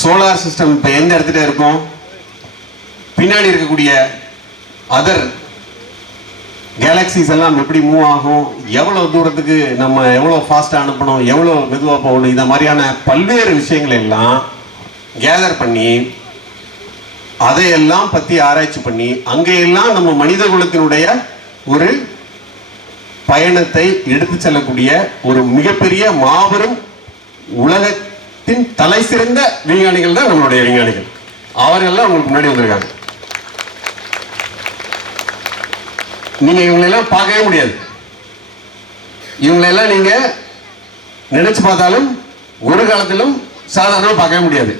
சோலார் சிஸ்டம் இப்போ எந்த இடத்துல இருக்கும், பின்னாடி இருக்கக்கூடிய அதர் கேலக்சிஸ் எல்லாம் எப்படி மூவ் ஆகும், எவ்வளோ தூரத்துக்கு நம்ம எவ்வளோ ஃபாஸ்ட்டாக அனுப்பணும், எவ்வளோ மெதுவாக போகணும், இந்த மாதிரியான பல்வேறு விஷயங்கள் எல்லாம் கேதர் பண்ணி அதையெல்லாம் பற்றி ஆராய்ச்சி பண்ணி அங்கெல்லாம் நம்ம மனித குலத்தினுடைய ஒரு பயணத்தை எடுத்து செல்லக்கூடிய ஒரு மிகப்பெரிய மாபெரும் உலகத்தின் தலை சிறந்த விஞ்ஞானிகள் தான் நம்மளுடைய விஞ்ஞானிகள். அவர்கள்லாம் உங்களுக்கு முன்னாடி வந்திருக்காங்க. நீங்க இவங்களெல்லாம் பார்க்கவே முடியாது. இவங்களெல்லாம் நீங்க நினைச்சு பார்த்தாலும் ஒரு காலத்திலும் சாதாரணமாக பார்க்கவே முடியாது.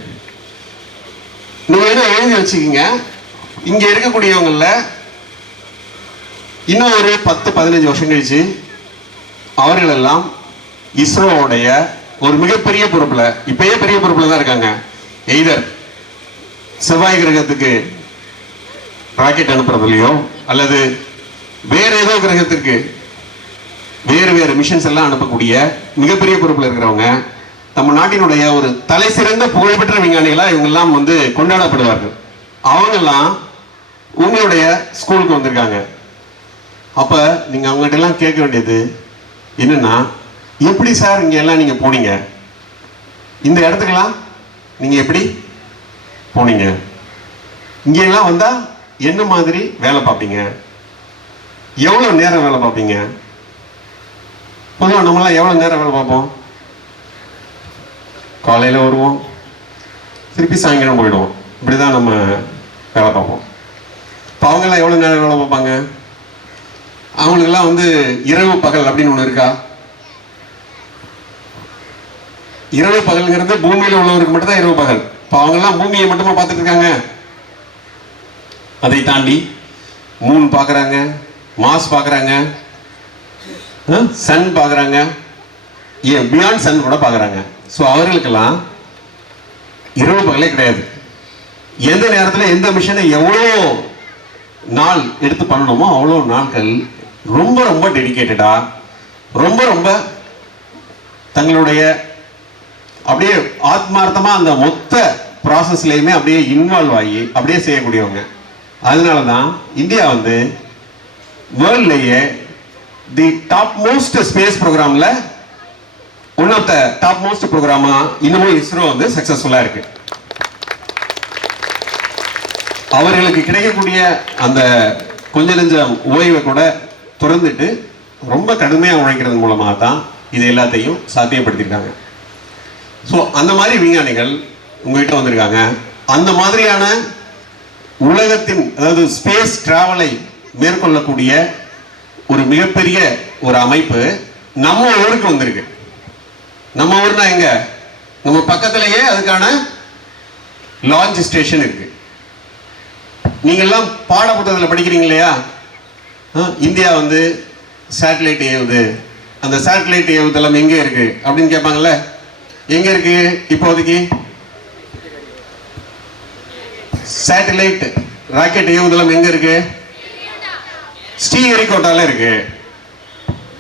நீங்க என்ன எழுதி வச்சுக்கீங்க, இங்க இருக்கக்கூடியவங்கள இன்னும் ஒரு 10-15 வருஷம் கழிச்சு அவர்கள் எல்லாம் இஸ்ரோவுடைய ஒரு மிகப்பெரிய பொறுப்புல, இப்பயே பெரிய பொறுப்புல தான் இருக்காங்க. எய்தர் செவ்வாய் கிரகத்துக்கு ராக்கெட் அனுப்புறதுலையோ அல்லது வேற ஏதோ கிரகத்திற்கு வேறு வேறு மிஷன்ஸ் எல்லாம் அனுப்பக்கூடிய மிகப்பெரிய பொறுப்புல இருக்கிறவங்க நம்ம நாட்டினுடைய ஒரு தலை சிறந்த புகழ்பெற்ற விஞ்ஞானிகளா இவங்கெல்லாம் வந்து கொண்டாடப்படுவார்கள். அவங்கெல்லாம் உங்களுடைய ஸ்கூலுக்கு வந்திருக்காங்க. அப்ப நீங்க அவங்ககிட்ட எல்லாம் கேட்க வேண்டியது என்னன்னா, எப்படி சார் இங்க எல்லாம் நீங்க போனீங்க, இந்த இடத்துக்கெல்லாம் நீங்க எப்படி போனீங்க, இங்க எல்லாம் வந்தா என்ன மாதிரி வேலை பார்ப்பீங்க, எவ்வளவு நேரம் வேலை பார்ப்பீங்க. பொதுவாக நம்மளாம் எவ்வளவு நேரம் வேலை பார்ப்போம், காலையில் வருவோம் திருப்பி சாயங்காலம் போயிடுவோம், இப்படிதான் நம்ம வேலை பார்ப்போம். இப்போ அவங்கெல்லாம் எவ்வளோ நேரம் வேலை பார்ப்பாங்க, அவங்களுக்கெல்லாம் வந்து இரவு பகல் அப்படின்னு ஒன்று இருக்கா? இரவு பகல்ங்கிறது பூமியில் உள்ளவருக்கு மட்டும் தான் இரவு பகல். இப்போ அவங்கெல்லாம் பூமியை மட்டுமா பார்த்துட்டு இருக்காங்க? அதை தாண்டி மூன் பார்க்குறாங்க, மாஸ் பார்க்குறாங்க, சன் பார்க்குறாங்க, ஏன் பியாண்ட் சன் கூட பார்க்குறாங்க. ஸோ அவர்களுக்கெல்லாம் இரவு பகலே கிடையாது. எந்த நேரத்தில் எந்த மிஷனை எவ்வளோ நாள் எடுத்து பண்ணணுமோ அவ்வளோ நாட்கள் ரொம்ப ரொம்ப டெடிக்கேட்டடா, ரொம்ப ரொம்ப தங்களுடைய அப்படியே ஆத்மார்த்தமாக அந்த மொத்த ப்ராசஸ்லையுமே அப்படியே இன்வால்வ் ஆகி அப்படியே செய்யக்கூடியவங்க. அதனால தான் இந்தியா வந்து வேர்ல்ட்லேயே தி டாப் மோஸ்ட் ஸ்பேஸ் ப்ரோக்ராம்ல one of the top most ப்ரோக்ராமா இன்னமும் இஸ்ரோ வந்து சக்சஸ்ஃபுல்லா இருக்கு. அவர்களுக்கு கிடைக்கக்கூடிய அந்த கொஞ்ச நெஞ்சம் ஓய்வை கூட துறந்துட்டு ரொம்ப கடுமையாக உழைக்கிறது மூலமாக தான் இது எல்லாத்தையும் சாத்தியப்படுத்தியிருக்காங்க. ஸோ அந்த மாதிரி விஞ்ஞானிகள் உங்ககிட்ட வந்திருக்காங்க. அந்த மாதிரியான உலகத்தின், அதாவது ஸ்பேஸ் டிராவலை மேற்கொள்ளக்கூடிய ஒரு மிகப்பெரிய ஒரு அமைப்பு நம்ம ஊருக்கு வந்திருக்கு. நம்ம ஊர்னா எங்க, நம்ம பக்கத்திலேயே அதுக்கான லான்ச் ஸ்டேஷன் இருக்கு. நீங்க எல்லாம் பாட புத்தகத்தில் படிக்கிறீங்க இல்லையா, இந்தியா வந்து சேட்டலைட் ஏவுது, அந்த சேட்டலைட் ஏவுதளம் எங்க இருக்கு அப்படின்னு கேட்பாங்கல்ல. எங்க இருக்கு இப்போதைக்கு? சேட்டலைட் ராக்கெட் ஏவுதளம் எங்க இருக்கு? ஸ்ரீஹரிகோட்டால இருக்கு.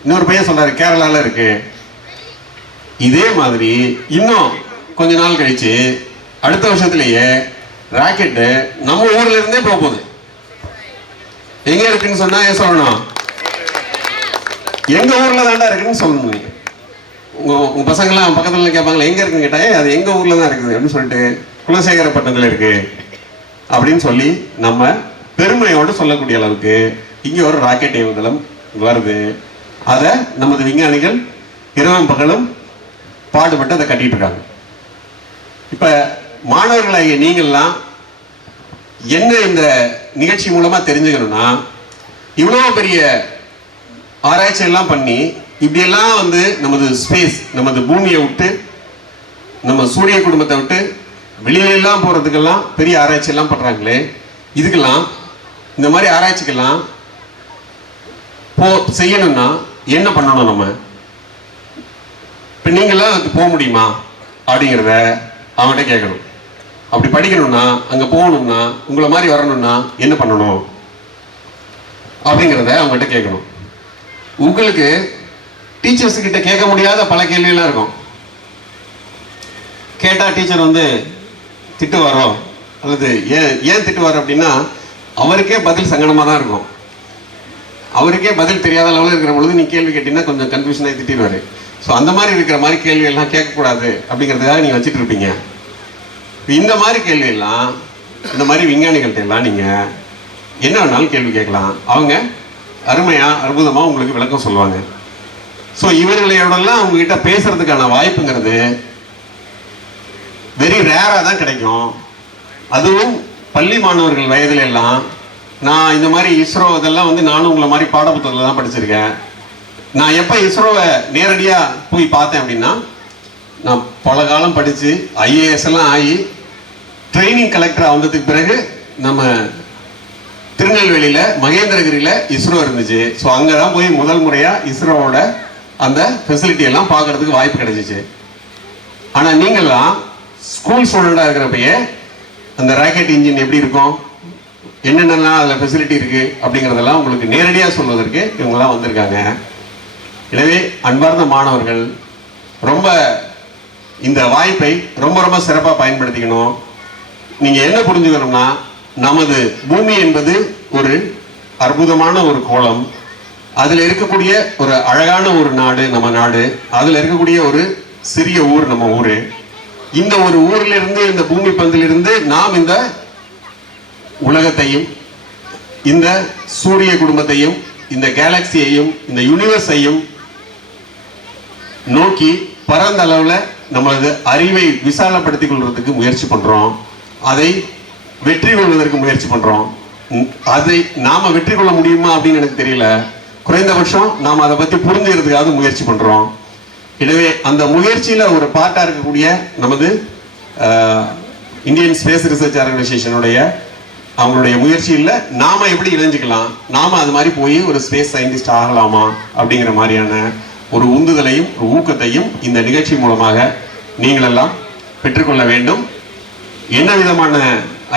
இன்னொரு பையன் சொல்றாரு கேரளால இருக்கு. இதே மாதிரி இன்னும் கொஞ்ச நாள் கழிச்சு அடுத்த வருஷத்திலேயே ராக்கெட்டு நம்ம ஊர்ல இருந்தே போகுது. எங்க இருக்குன்னு சொன்னா ஏன் சொல்லணும்? எங்க ஊர்ல தாண்டா இருக்குன்னு சொல்லணும். உங்க பசங்களாம் பக்கத்துல கேட்பாங்களா எங்க இருக்குன்னு கேட்டா அது எங்க ஊர்ல தான் இருக்குது அப்படின்னு சொல்லிட்டு குலசேகரப்பட்டினத்துல இருக்கு அப்படின்னு சொல்லி நம்ம பெருமையோடு சொல்லக்கூடிய அளவுக்கு இங்க ஒரு ராக்கெட் ஏவுதளம் வருது. அதை நமது விஞ்ஞானிகள் இரவும் பகலும் பாடுபட்டு அதை கட்டிட்டு இருக்காங்க. இப்ப மாணவர்களாகிய நீங்கள்லாம் என்ன இந்த நிகழ்ச்சி மூலமா தெரிஞ்சுக்கணும்னா, இவ்வளவு பெரிய ஆராய்ச்சி எல்லாம் பண்ணி இப்படியெல்லாம் வந்து நமது ஸ்பேஸ், நமது பூமியை விட்டு, நம்ம சூரிய குடும்பத்தை விட்டு வெளியிலெல்லாம் போறதுக்கெல்லாம் பெரிய ஆராய்ச்சி எல்லாம் பண்றாங்களே, இதுக்கெல்லாம் இந்த மாதிரி ஆராய்ச்சிக்கெல்லாம் செய்யணும்னா என்ன பண்ணணும்? நம்ம இப்ப நீங்களாம் அதுக்கு போக முடியுமா அப்படிங்கிறத அவங்ககிட்ட கேட்கணும். அப்படி படிக்கணும்னா, அங்க போகணும்னா, உங்களை மாதிரி வரணும்னா என்ன பண்ணணும் அப்படிங்கிறத அவங்ககிட்ட கேட்கணும். உங்களுக்கு டீச்சர்ஸ் கிட்ட கேட்க முடியாத பல கேள்வியெல்லாம் இருக்கும். கேட்டா டீச்சர் வந்து திட்டுவாரோ, அல்லது ஏன் திட்டுவார் அப்படின்னா அவருக்கே பதில் சங்கடமா தான் இருக்கும். அவருக்கே பதில் தெரியாத லெவலில் இருக்கிற பொழுது நீ கேள்வி கேட்டீங்கன்னா கொஞ்சம் கன்ஃபியூஷனாக திட்டிடுவாரு. ஸோ அந்த மாதிரி இருக்கிற மாதிரி கேள்வி எல்லாம் கேட்கக்கூடாது அப்படிங்கிறதுக்காக நீங்க வச்சுட்டு இருப்பீங்க. இந்த மாதிரி கேள்வியெல்லாம், இந்த மாதிரி விஞ்ஞானிகள்ட்ட எல்லாம் நீங்க என்ன வேணாலும் கேள்வி கேட்கலாம். அவங்க அருமையா அற்புதமா உங்களுக்கு விளக்கம் சொல்லுவாங்க. ஸோ இவர்களோடலாம் உங்ககிட்ட பேசுறதுக்கான வாய்ப்புங்கிறது வெரி ரேராக தான் கிடைக்கும். அதுவும் பள்ளி மாணவர்கள் வயதுல எல்லாம். நான் இந்த மாதிரி இஸ்ரோ இதெல்லாம் வந்து நானும் உங்களை மாதிரி பாடப்புத்தகத்தில் தான் படிச்சிருக்கேன். நான் எப்போ இஸ்ரோவை நேரடியாக போய் பார்த்தேன் அப்படின்னா, நான் பல காலம் படித்து IAS எல்லாம் ஆகி ட்ரைனிங் கலெக்டராக வந்ததுக்கு பிறகு நம்ம திருநெல்வேலியில் மகேந்திரகிரியில் இஸ்ரோ இருந்துச்சு. ஸோ அங்கே தான் போய் முதல் முறையாக இஸ்ரோவோட அந்த ஃபெசிலிட்டி எல்லாம் பார்க்கறதுக்கு வாய்ப்பு கிடைச்சிச்சு. ஆனால் நீங்கள்லாம் ஸ்கூல் ஸ்டூடெண்டாக இருக்கிறப்பயே அந்த ராக்கெட் இன்ஜின் எப்படி இருக்கும், என்னென்னலாம் அதில் ஃபெசிலிட்டி இருக்குது அப்படிங்கிறதெல்லாம் உங்களுக்கு நேரடியாக சொல்வதற்கு இவங்கெல்லாம் வந்திருக்காங்க. எனவே அன்பார்ந்த மாணவர்கள், ரொம்ப இந்த வாய்ப்பை ரொம்ப ரொம்ப சிறப்பாக பயன்படுத்திக்கணும். நீங்கள் என்ன புரிஞ்சுக்கணும்னா, நமது பூமி என்பது ஒரு அற்புதமான ஒரு கோளம். அதில் இருக்கக்கூடிய ஒரு அழகான ஒரு நாடு நம்ம நாடு. அதில் இருக்கக்கூடிய ஒரு சிறிய ஊர் நம்ம ஊர். இந்த ஒரு ஊரிலிருந்து, இந்த பூமி பந்திலிருந்து நாம் இந்த உலகத்தையும், இந்த சூரிய குடும்பத்தையும், இந்த கேலக்சியையும், இந்த யூனிவர்ஸையும் நோக்கி பரந்த அளவுல நம்மளது அறிவை விசாலப்படுத்திக் கொள்வதற்கு முயற்சி பண்றோம். அதை வெற்றி கொள்வதற்கு முயற்சி பண்றோம். அதை நாம வெற்றி கொள்ள முடியுமா அப்படின்னு எனக்கு தெரியல. குறைந்தபட்சம் நாம் அதை பத்தி புரிஞ்சுக்கிறதுக்காக முயற்சி பண்றோம். எனவே அந்த முயற்சியில ஒரு பார்ட்டா இருக்கக்கூடிய நமது இந்தியன் ஸ்பேஸ் ரிசர்ச் ஆர்கனைசேஷனுடைய அவங்களுடைய முயற்சியில் நாம எப்படி இணைஞ்சுக்கலாம், நாம அது மாதிரி போய் ஒரு ஸ்பேஸ் சயின்டிஸ்ட் ஆகலாமா அப்படிங்கிற மாதிரியான ஒரு உந்துதலையும் ஒரு ஊக்கத்தையும் இந்த நிகழ்ச்சி மூலமாக நீங்கள் எல்லாம் பெற்றுக்கொள்ள வேண்டும். என்ன விதமான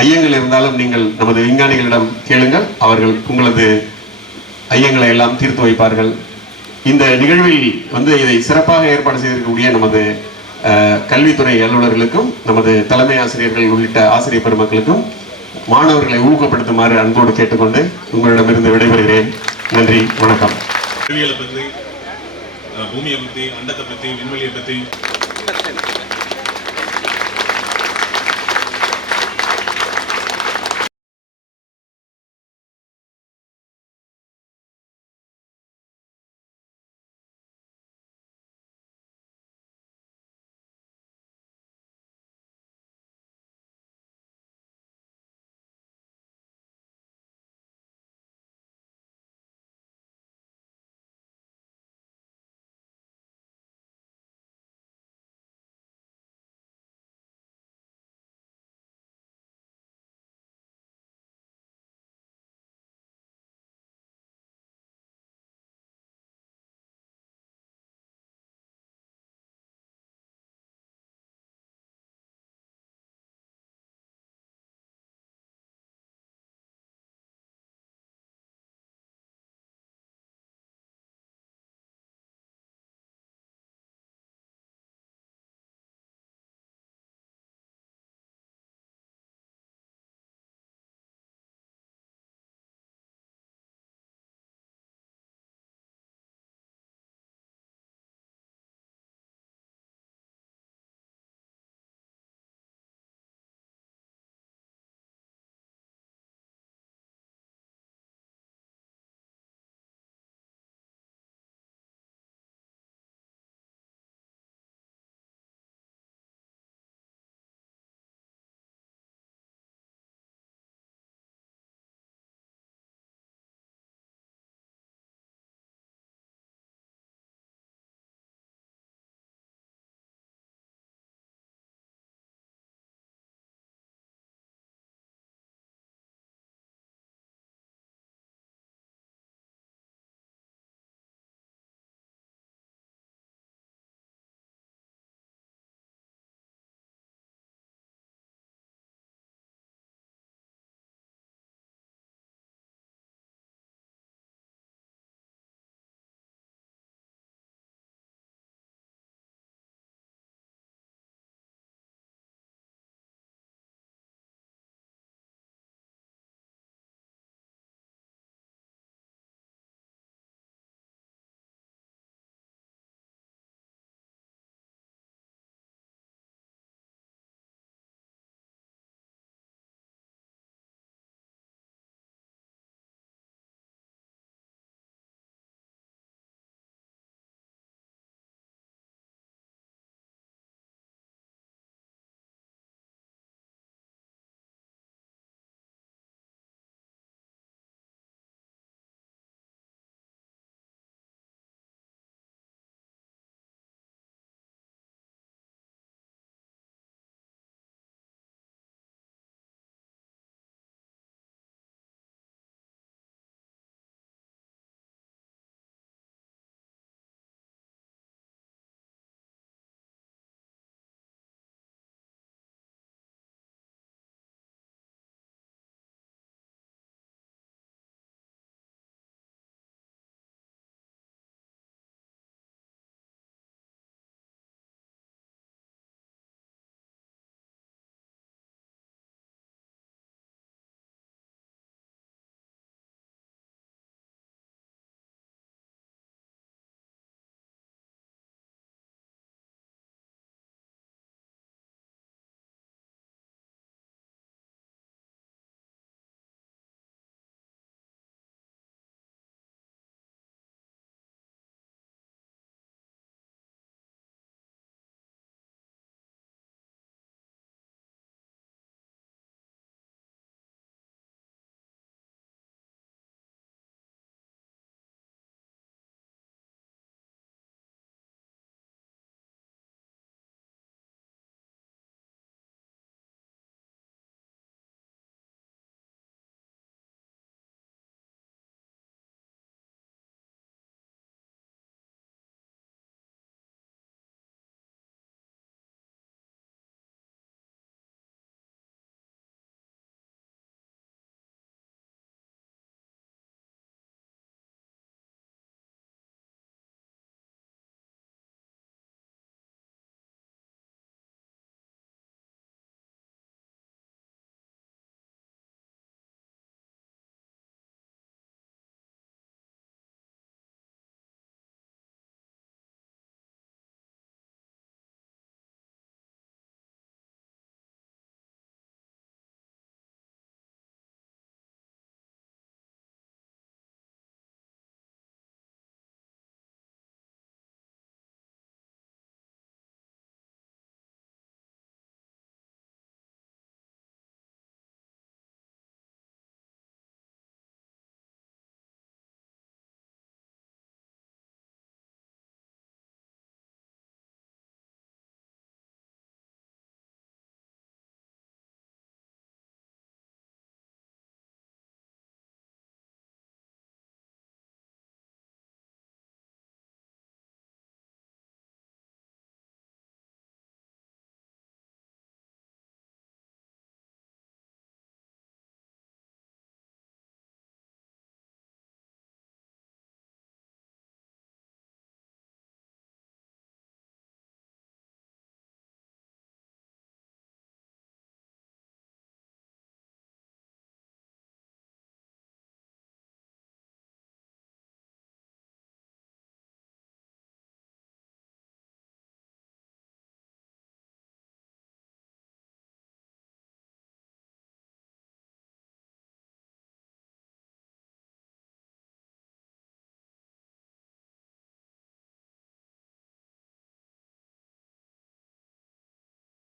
ஐயங்கள் இருந்தாலும் நீங்கள் நமது விஞ்ஞானிகளிடம் கேளுங்கள். அவர்கள் உங்களது ஐயங்களை எல்லாம் தீர்த்து வைப்பார்கள். இந்த நிகழ்வில் வந்து இதை சிறப்பாக ஏற்பாடு செய்திருக்கக்கூடிய நமது கல்வித்துறை அலுவலர்களுக்கும், நமது தலைமை ஆசிரியர்கள் உள்ளிட்ட ஆசிரியர் பெருமக்களுக்கும் மாணவர்களை ஊக்கப்படுத்துமாறு அன்போடு கேட்டுக்கொண்டு உங்களிடமிருந்து விடைபெறுகிறேன். நன்றி, வணக்கம். அறிவியலை பற்றி, பூமியை பற்றி, அண்டத்தை பற்றி, விண்வெளியை பற்றி